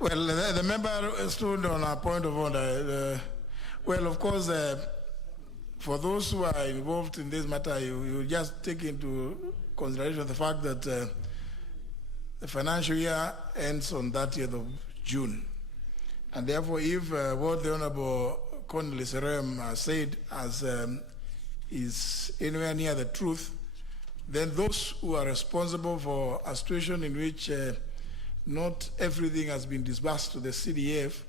Well, the member stood on a point of order. Well, of course, for those who are involved in this matter, you just take into consideration the fact that the financial year ends on 30th of June. And therefore, if what the Honorable Connolly Serem said is anywhere near the truth, then those who are responsible for a situation in which not everything has been disbursed to the CDF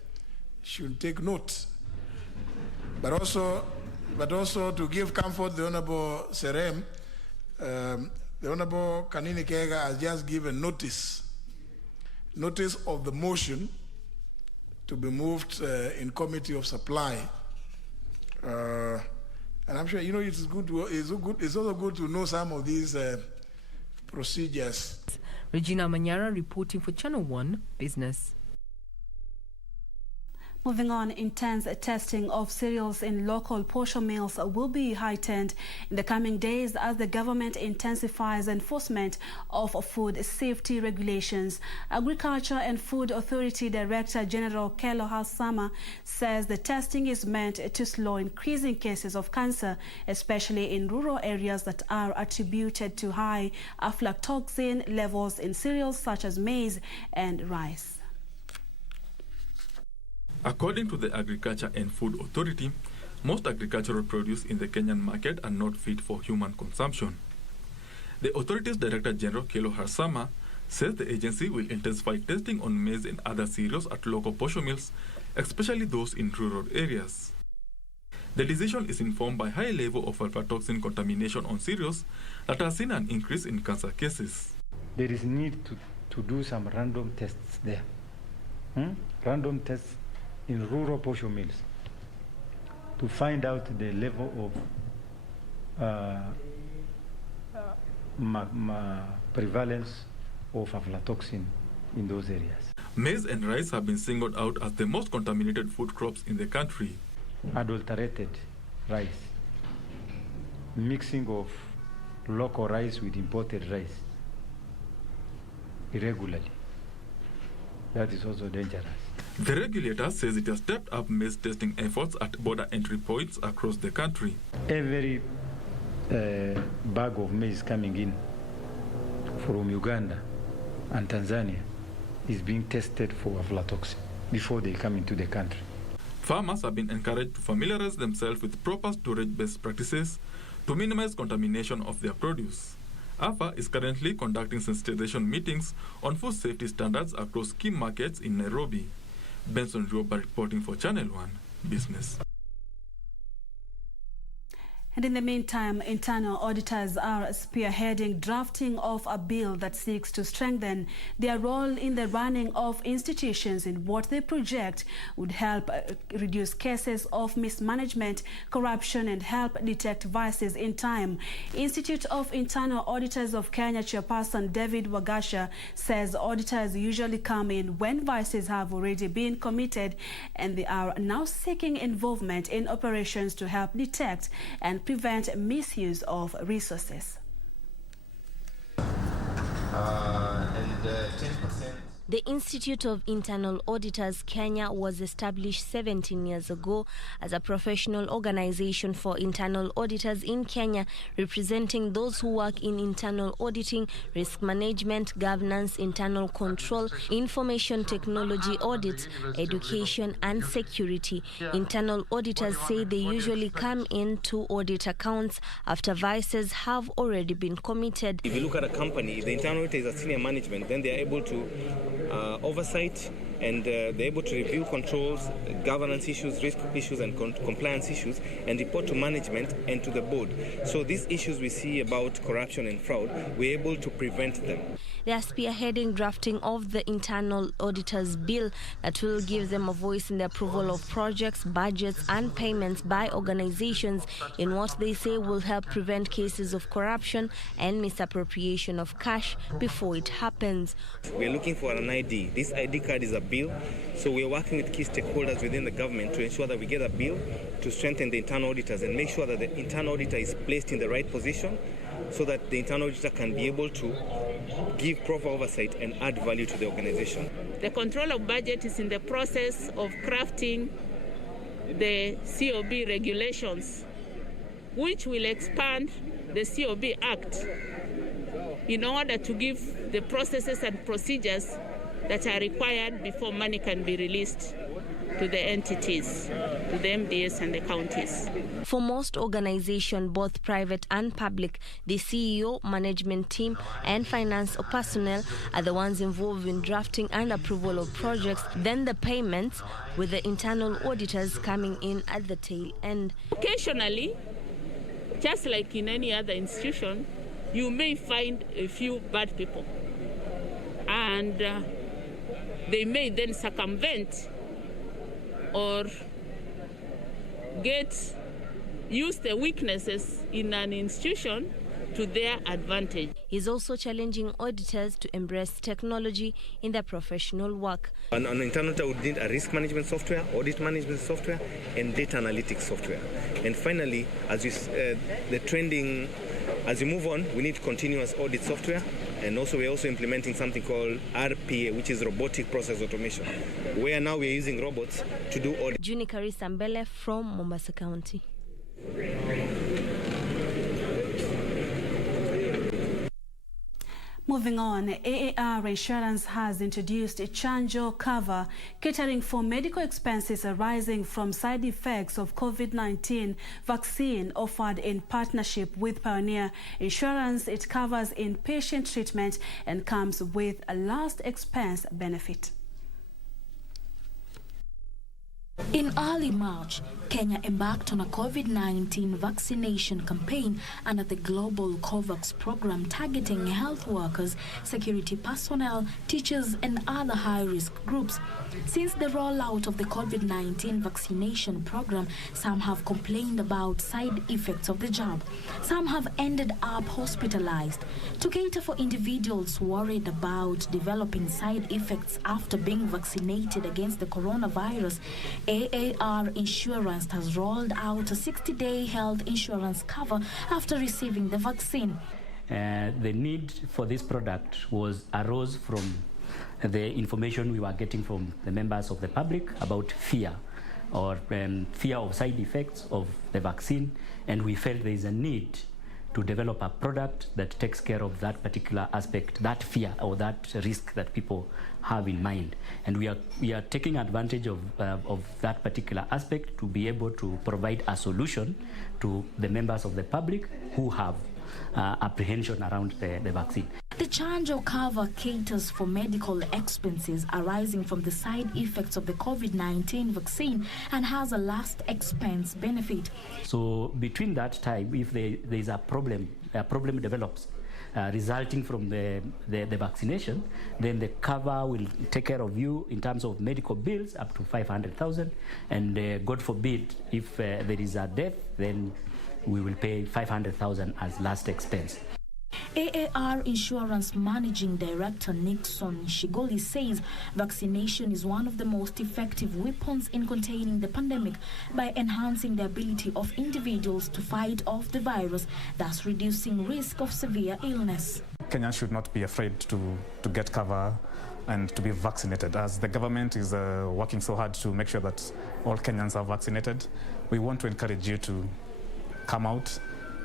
should take note. But also to give comfort to the Honorable Serem, the Honorable Kanini Kega has just given notice of the motion to be moved in Committee of Supply. And I'm sure, you know, it's also good to know some of these procedures. Regina Manyara reporting for Channel 1 Business. Moving on, intense testing of cereals in local posho mills will be heightened in the coming days as the government intensifies enforcement of food safety regulations. Agriculture and Food Authority Director General Kelo Halsama says the testing is meant to slow increasing cases of cancer, especially in rural areas that are attributed to high aflatoxin levels in cereals such as maize and rice. According to the Agriculture and Food Authority, most agricultural produce in the Kenyan market are not fit for human consumption. The authority's Director General Kelo Harsama says the agency will intensify testing on maize and other cereals at local posho mills, especially those in rural areas. The decision is informed by high level of aflatoxin contamination on cereals that has seen an increase in cancer cases. There is need to do some random tests there. Random tests in rural posho mills to find out the level of prevalence of aflatoxin in those areas. Maize and rice have been singled out as the most contaminated food crops in the country. Adulterated rice, mixing of local rice with imported rice irregularly. That is also dangerous. The regulator says it has stepped up maize testing efforts at border entry points across the country. Every bag of maize coming in from Uganda and Tanzania is being tested for aflatoxin before they come into the country. Farmers have been encouraged to familiarize themselves with proper storage best practices to minimize contamination of their produce. AFA is currently conducting sensitization meetings on food safety standards across key markets in Nairobi. Benson Rioba reporting for Channel 1 Business. And in the meantime, internal auditors are spearheading drafting of a bill that seeks to strengthen their role in the running of institutions in what they project would help reduce cases of mismanagement, corruption, and help detect vices in time. Institute of Internal Auditors of Kenya chairperson David Wagasha says auditors usually come in when vices have already been committed, and they are now seeking involvement in operations to help detect and prevent misuse of resources. 10%. The Institute of Internal Auditors Kenya was established 17 years ago as a professional organization for internal auditors in Kenya, representing those who work in internal auditing, risk management, governance, internal control, information technology audits, education, and security. Internal auditors say they usually come in to audit accounts after vices have already been committed. If you look at a company, the internal auditor is a senior management, then they are able to oversight, and they're able to review controls, governance issues, risk issues, and compliance issues, and report to management and to the board. So these issues we see about corruption and fraud, we're able to prevent them. They are spearheading drafting of the Internal Auditors Bill that will give them a voice in the approval of projects, budgets, and payments by organizations in what they say will help prevent cases of corruption and misappropriation of cash before it happens. We're looking for an ID. This ID card is a bill, so we're working with key stakeholders within the government to ensure that we get a bill to strengthen the internal auditors and make sure that the internal auditor is placed in the right position so that the internal auditor can be able to give proper oversight and add value to the organization. The control of budget is in the process of crafting the COB regulations, which will expand the COB Act in order to give the processes and procedures that are required before money can be released to the entities, to the MDS and the counties. For most organizations, both private and public, the CEO, management team, and finance personnel are the ones involved in drafting and approval of projects, then the payments, with the internal auditors coming in at the tail end. Occasionally, just like in any other institution, you may find a few bad people, and they may then circumvent or use the weaknesses in an institution to their advantage. He's also challenging auditors to embrace technology in their professional work. An internal auditor would need a risk management software, audit management software, and data analytics software. And finally, as you move on, we need continuous audit software, and also we're also implementing something called RPA, which is robotic process automation, where now we're using robots to do audit. Juni Karisa Mbele from Mombasa County. Moving on, AAR Insurance has introduced a chanjo cover catering for medical expenses arising from side effects of COVID-19 vaccine offered in partnership with Pioneer Insurance. It covers inpatient treatment and comes with a last expense benefit. In early March, Kenya embarked on a COVID-19 vaccination campaign under the global COVAX program targeting health workers, security personnel, teachers, and other high-risk groups. Since the rollout of the COVID-19 vaccination program, some have complained about side effects of the jab. Some have ended up hospitalized. To cater for individuals worried about developing side effects after being vaccinated against the coronavirus, AAR Insurance has rolled out a 60-day health insurance cover after receiving the vaccine. The need for this product arose from the information we were getting from the members of the public about fear of side effects of the vaccine, and we felt there is a need to develop a product that takes care of that particular aspect, that fear or that risk that people have in mind. And we are taking advantage of that particular aspect to be able to provide a solution to the members of the public who have apprehension around the vaccine. The Chanjo cover caters for medical expenses arising from the side effects of the COVID-19 vaccine and has a last expense benefit. So between that time, if there is a problem develops resulting from the vaccination, then the cover will take care of you in terms of medical bills up to 500,000, and God forbid, if there is a death, then we will pay 500,000 as last expense. AAR Insurance Managing Director Nixon Shigoli says vaccination is one of the most effective weapons in containing the pandemic by enhancing the ability of individuals to fight off the virus, thus reducing risk of severe illness. Kenyans should not be afraid to get cover and to be vaccinated. As the government is working so hard to make sure that all Kenyans are vaccinated, we want to encourage you to come out,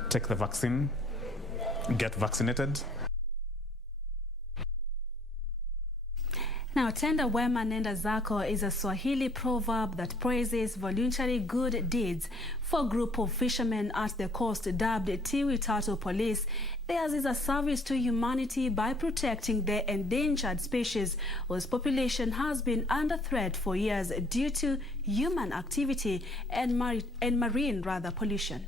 take the vaccine, get vaccinated. Now, tenda wema nenda zako is a Swahili proverb that praises voluntary good deeds. For a group of fishermen at the coast dubbed Tiwi Police, theirs is a service to humanity by protecting the endangered species whose population has been under threat for years due to human activity and marine pollution.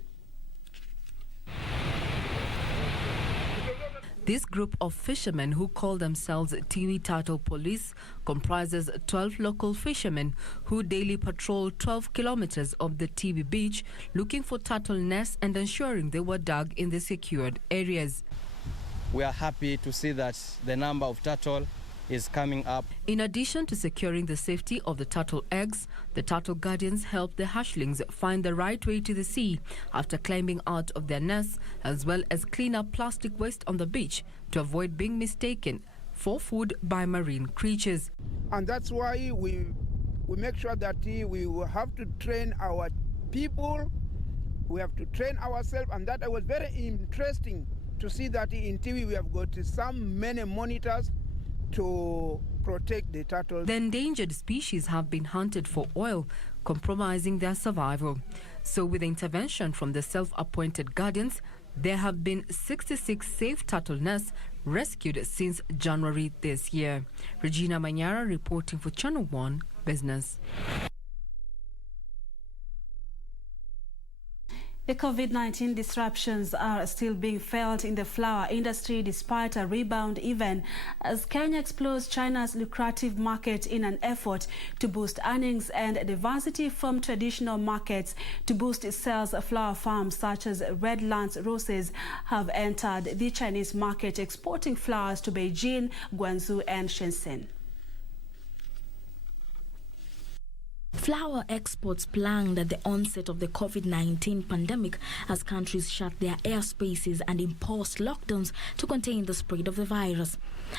This group of fishermen, who call themselves Tiwi Police, comprises 12 local fishermen who daily patrol 12 kilometers of the Tiwi beach looking for turtle nests and ensuring they were dug in the secured areas. We are happy to see that the number of turtle is coming up. In addition to securing the safety of the turtle eggs, the turtle guardians help the hatchlings find the right way to the sea after climbing out of their nests, as well as clean up plastic waste on the beach to avoid being mistaken for food by marine creatures. And that's why we make sure that we will have to train our people, we have to train ourselves, and that was very interesting to see that in Tiwi we have got many monitors to protect the turtles. The endangered species have been hunted for oil, compromising their survival. So with the intervention from the self-appointed guardians, there have been 66 safe turtle nests rescued since January this year. Regina Manyara reporting for Channel 1 Business. The COVID-19 disruptions are still being felt in the flower industry despite a rebound even as Kenya explores China's lucrative market in an effort to boost earnings and diversity from traditional markets. To boost its sales, flower farms such as Redlands Roses have entered the Chinese market, exporting flowers to Beijing, Guangzhou and Shenzhen. Flower exports plunged at the onset of the COVID-19 pandemic as countries shut their airspaces and imposed lockdowns to contain the spread of the virus.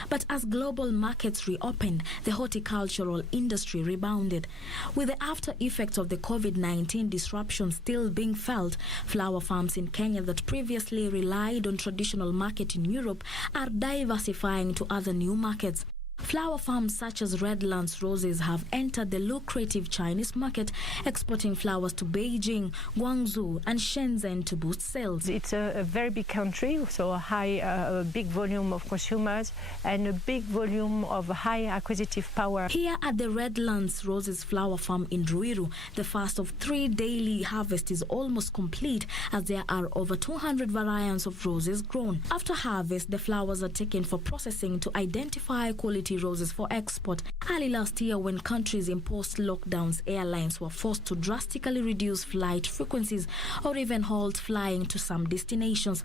But as global markets reopened, the horticultural industry rebounded. With the after effects of the COVID-19 disruption still being felt, flower farms in Kenya that previously relied on traditional market in Europe are diversifying to other new markets. Flower farms such as Redlands Roses have entered the lucrative Chinese market, exporting flowers to Beijing, Guangzhou and Shenzhen to boost sales. It's a very big country, so a big volume of consumers and a big volume of high acquisitive power. Here at the Redlands Roses flower farm in Ruiru, the first of 3 daily harvest is almost complete, as there are over 200 variants of roses grown. After harvest, the flowers are taken for processing to identify quality roses for export. Early last year, when countries imposed lockdowns, airlines were forced to drastically reduce flight frequencies or even halt flying to some destinations.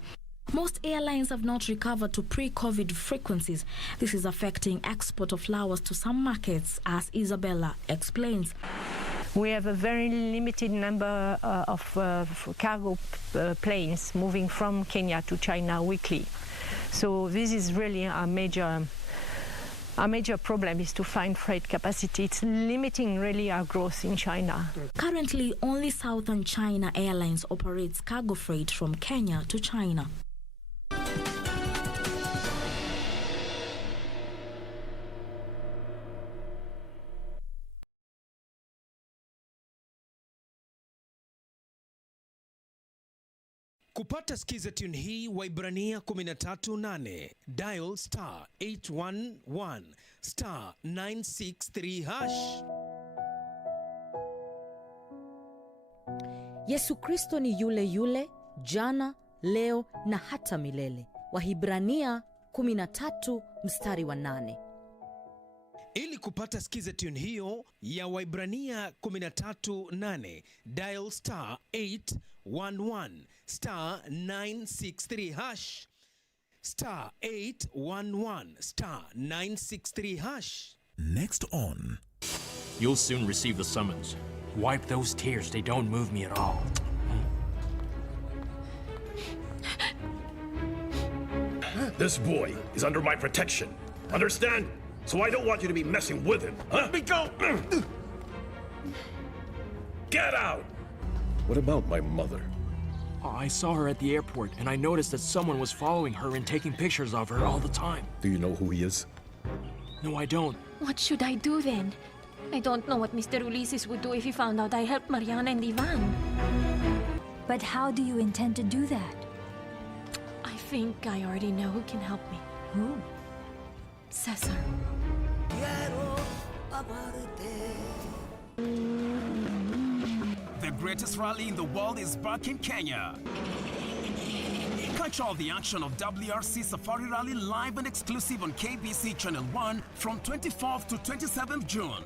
Most airlines have not recovered to pre-COVID frequencies. This is affecting export of flowers to some markets, as Isabella explains. We have a very limited number of cargo planes moving from Kenya to China weekly. So this is really a major problem, is to find freight capacity. It's limiting really our growth in China. Currently, only Southern China Airlines operates cargo freight from Kenya to China. Kupata skiza tune hii Waibrania 13:8 dial *811 *963 hash. Yesu Kristo ni yule yule jana, leo na hata milele. Wahibrania 13:8. Ili kupata skiza tune hiyo ya Waibrania 13:8 dial *811 *963 hash *811 *963 hash. Next on, you'll soon receive the summons. Wipe those tears, they don't move me at all. This boy is under my protection. Understand? So I don't want you to be messing with him. Huh? Let me go! Get out! What about my mother? I saw her at the airport, and I noticed that someone was following her and taking pictures of her all the time. Do you know who he is? No, I don't. What should I do then? I don't know what Mr. Ulysses would do if he found out I helped Mariana and Ivan. But how do you intend to do that? I think I already know who can help me. Who? Cesar. The greatest rally in the world is back in Kenya. Catch all the action of WRC Safari Rally live and exclusive on KBC Channel 1 from 24th to 27th June.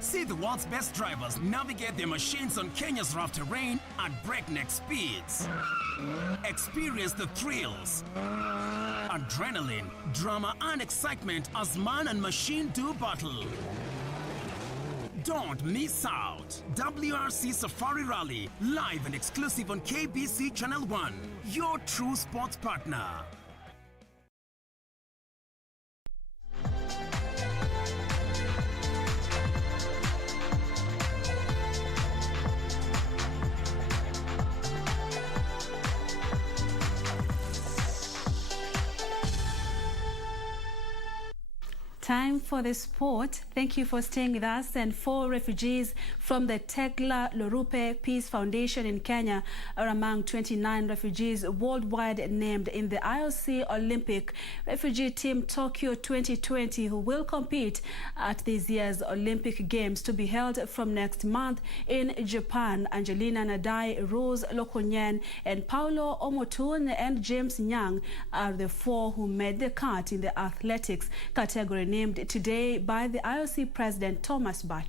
See the world's best drivers navigate their machines on Kenya's rough terrain at breakneck speeds. Experience the thrills, adrenaline, drama and excitement as man and machine do battle. Don't miss out. WRC Safari Rally, live and exclusive on KBC Channel 1, your true sports partner. Time for the sport. Thank you for staying with us. And 4 refugees from the Tekla Lorupe Peace Foundation in Kenya are among 29 refugees worldwide named in the IOC Olympic Refugee Team Tokyo 2020, who will compete at this year's Olympic Games to be held from next month in Japan. Angelina Nadai, Rose Lokonyen, and Paulo Omotun and James Nyang are the 4 who made the cut in the athletics category, named today by the IOC President Thomas Bach.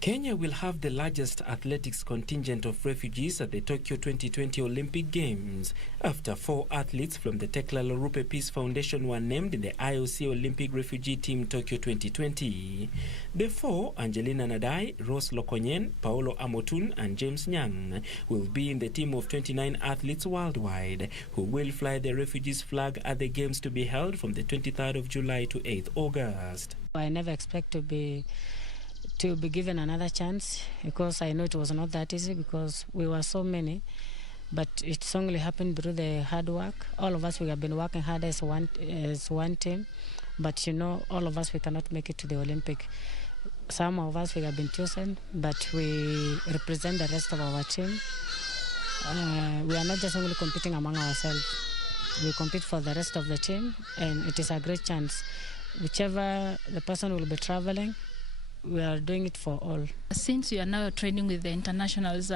Kenya will have the largest athletics contingent of refugees at the Tokyo 2020 Olympic Games after 4 athletes from the Tekla Lorupe Peace Foundation were named in the IOC Olympic Refugee Team Tokyo 2020. The 4, Angelina Nadai, Rose Lokonyen, Paolo Amotun and James Nyang, will be in the team of 29 athletes worldwide who will fly the refugees flag at the Games to be held from the 23rd of July to 8th August. I never expect to be given another chance, because I know it was not that easy, because we were so many. but it's only happened through the hard work. All of us, we have been working hard as one team, but you know, all of us, we cannot make it to the Olympic. Some of us, we have been chosen, but we represent the rest of our team. We are not just only competing among ourselves. We compete for the rest of the team, and it is a great chance. Whichever the person will be traveling, we are doing it for all. Since we are now training with the internationals,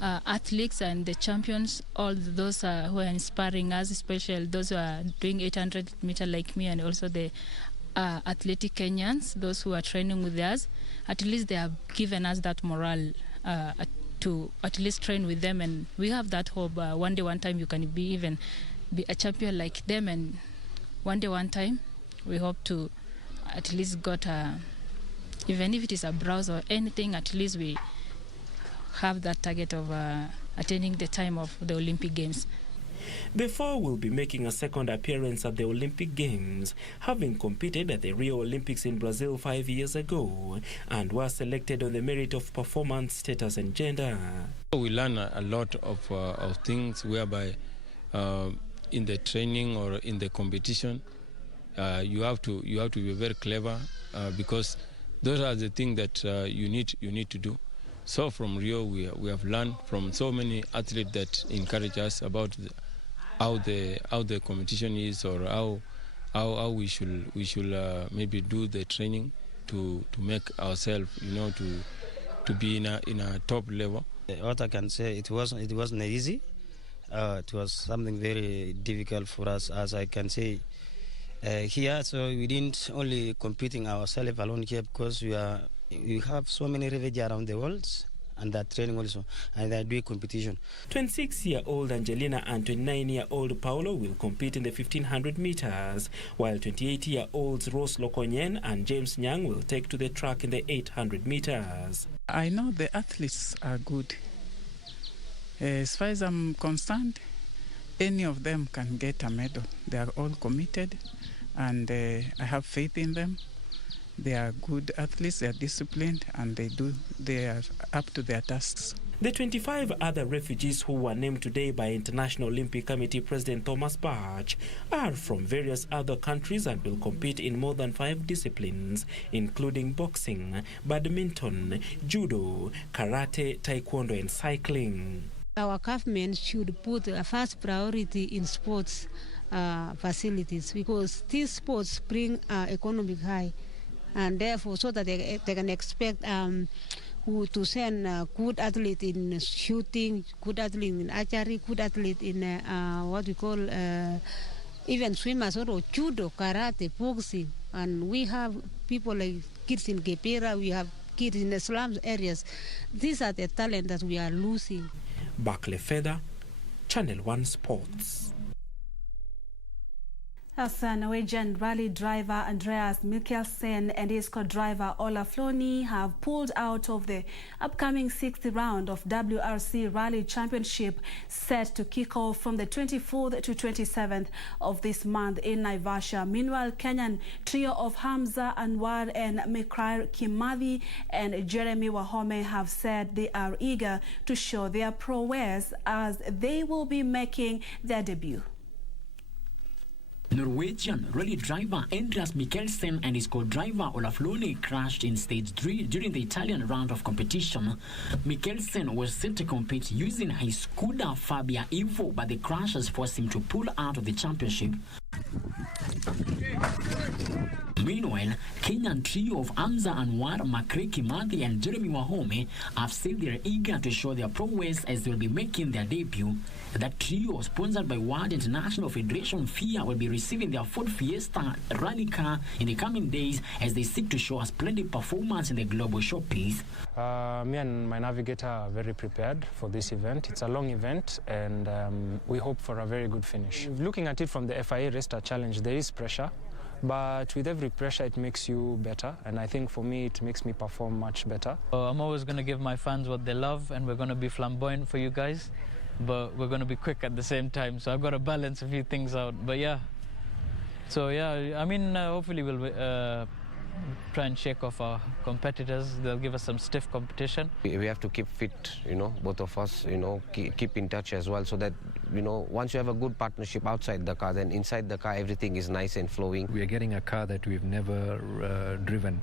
athletes and the champions, all those who are inspiring us, especially those who are doing 800 meter like me, and also the athletic Kenyans, those who are training with us, at least they have given us that morale to at least train with them, and we have that hope. One day, one time, you can be a champion like them, and one day, one time, we hope to at least got even if it is a bronze or anything, at least we have that target of attaining the time of the Olympic Games. The four will be making a second appearance at the Olympic Games, having competed at the Rio Olympics in Brazil 5 years ago, and were selected on the merit of performance, status, and gender. We learn a lot of things whereby in the training or in the competition, you have to be very clever because those are the things that you need to do. So from Rio, we have learned from so many athletes that encourage us about how the competition is, or how we should maybe do the training to make ourselves, to be in a top level. What I can say, it wasn't easy. It was something very difficult for us, as I can say. Here, so we didn't only competing ourselves alone here, because we have so many refugees around the world, and they're training also, and they're doing competition. 26-year-old Angelina and 29-year-old Paulo will compete in the 1500 meters, while 28-year-olds Rose Lokonyen and James Nyang will take to the track in the 800 meters. I know the athletes are good. As far as I'm concerned, any of them can get a medal. They are all committed, and I have faith in them. They are good athletes, they are disciplined, and they are up to their tasks. The 25 other refugees who were named today by International Olympic Committee President Thomas Bach are from various other countries and will compete in more than 5 disciplines, including boxing, badminton, judo, karate, taekwondo, and cycling. Our government should put a first priority in sports facilities, because these sports bring economic high, and therefore so that they can expect to send good athlete in shooting, good athlete in archery, good athlete in what we call even swimmers, or judo, karate, boxing. And we have people like kids in KOPERE, we have kids in the slums areas. These are the talent that we are losing. Barclay Feather, Channel 1 Sports. As Norwegian rally driver Andreas Mikkelsen and his co-driver Ola Floni have pulled out of the upcoming 6th round of WRC Rally Championship, set to kick off from the 24th to 27th of this month in Naivasha. Meanwhile, Kenyan trio of Hamza Anwar and Mikhail Kimathi and Jeremy Wahome have said they are eager to show their prowess as they will be making their debut. Norwegian rally driver Andreas Mikkelsen and his co-driver Ola Floni crashed in stage 3 during the Italian round of competition. Mikkelsen was set to compete using his Skoda Fabia Evo, but the crashes forced him to pull out of the championship. Meanwhile, Kenyan trio of Hamza Anwar, Mikhail Kimathi and Jeremy Wahome have said they are eager to show their prowess as they will be making their debut. That trio, sponsored by World International Federation FIA, will be receiving their Ford Fiesta rally car in the coming days as they seek to show a splendid performance in the global showpiece. Me and my navigator are very prepared for this event. It's a long event, and we hope for a very good finish. Looking at it from the FIA Restart Challenge, there is pressure, but with every pressure it makes you better, and I think for me it makes me perform much better. I'm always going to give my fans what they love, and we're going to be flamboyant for you guys, but we're going to be quick at the same time, so I've got to balance a few things out. But yeah, so yeah, I mean, hopefully we'll try and shake off our competitors. They'll give us some stiff competition. We have to keep fit, both of us, keep in touch as well, so that, once you have a good partnership outside the car, then inside the car everything is nice and flowing. We are getting a car that we've never driven.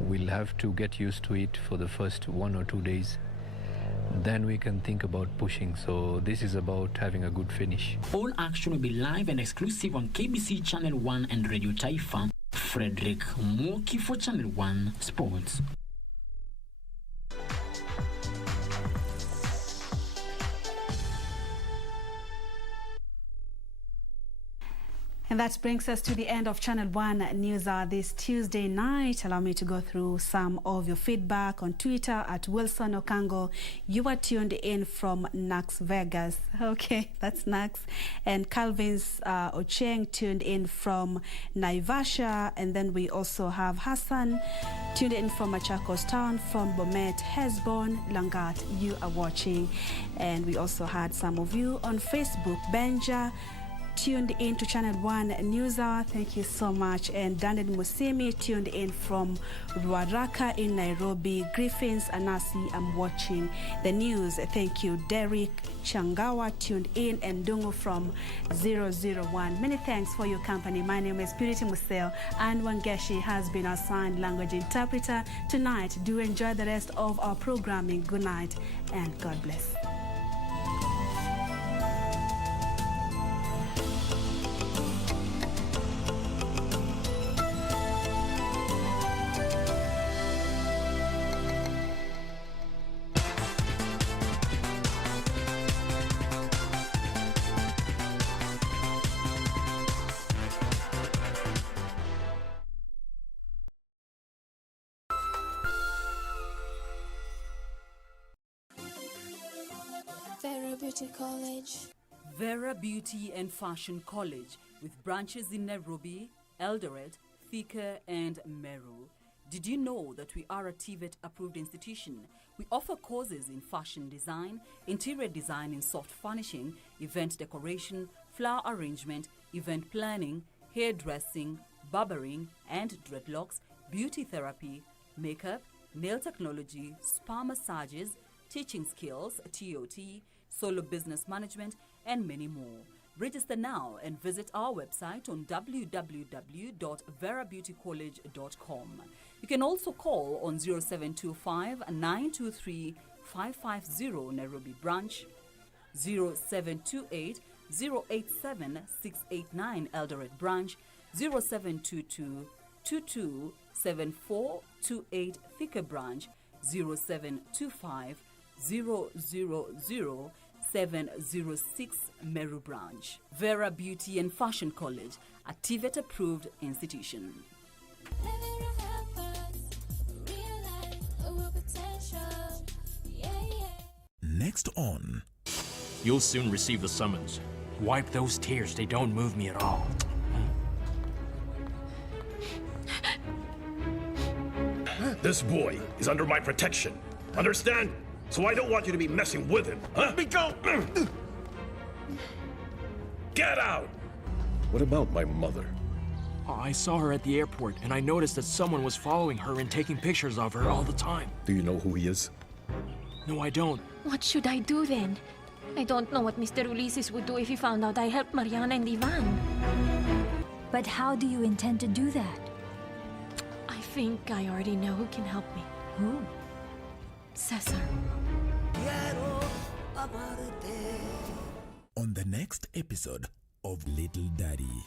We'll have to get used to it for the first 1 or 2 days. Then we can think about pushing. So this is about having a good finish. All action will be live and exclusive on KBC Channel 1 and Radio Taifa. Frederick Mwoki for Channel 1 Sports. And that brings us to the end of Channel 1 News Hour this Tuesday night. Allow me to go through some of your feedback on Twitter at Wilson Okango. You are tuned in from Nax Vegas. Okay, that's Nax. And Calvin's Ocheng tuned in from Naivasha. And then we also have Hassan tuned in from Machakos Town, from Bomet, Hesbon, Langat. You are watching. And we also had some of you on Facebook. Benja tuned in to Channel 1 News Hour. Thank you so much. And Daniel Musimi tuned in from Ruaraka in Nairobi. Griffins Anasi, I'm watching the news. Thank you. Derek Changawa tuned in, and Dungu from 001. Many thanks for your company. My name is Purity Museo, and Wangeshi has been our sign language interpreter tonight. Do enjoy the rest of our programming. Good night and God bless. Vera Beauty College. Vera Beauty and Fashion College, with branches in Nairobi, Eldoret, Thika, and Meru. Did you know that we are a TVET approved institution? We offer courses in fashion design, interior design in soft furnishing, event decoration, flower arrangement, event planning, hairdressing, barbering and dreadlocks, beauty therapy, makeup, nail technology, spa massages, teaching skills, TOT, solo business management, and many more. Register now and visit our website on www.verabeautycollege.com. You can also call on 0725 923 550 Nairobi branch, 0728 087 689 Eldoret branch, 0722 22 7428 Thika branch, 0725 000 706 Meru branch. Vera Beauty and Fashion College, a TVET approved institution. Next on. You'll soon receive the summons. Wipe those tears, they don't move me at all. This boy is under my protection. Understand? So I don't want you to be messing with him, huh? Let me go! Get out! What about my mother? I saw her at the airport, and I noticed that someone was following her and taking pictures of her all the time. Do you know who he is? No, I don't. What should I do then? I don't know what Mr. Ulysses would do if he found out I helped Mariana and Ivan. But how do you intend to do that? I think I already know who can help me. Who? Cesar. On the next episode of Little Daddy.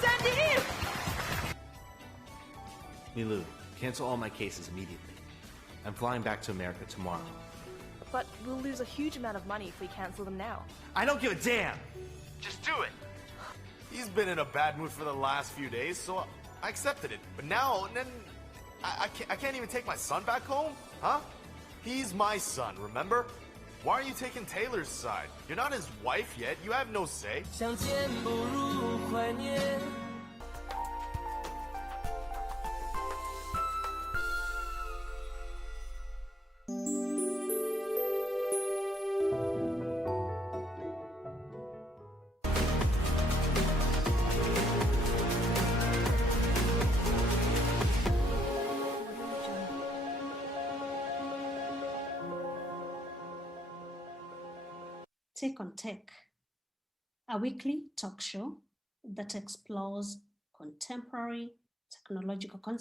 Sandy! Milu, cancel all my cases immediately. I'm flying back to America tomorrow. But we'll lose a huge amount of money if we cancel them now. I don't give a damn! Just do it! He's been in a bad mood for the last few days, so I accepted it. But now, I can't even take my son back home? Huh? He's my son, remember? Why are you taking Taylor's side? You're not his wife yet. You have no say. Take on Tech, a weekly talk show that explores contemporary technological concepts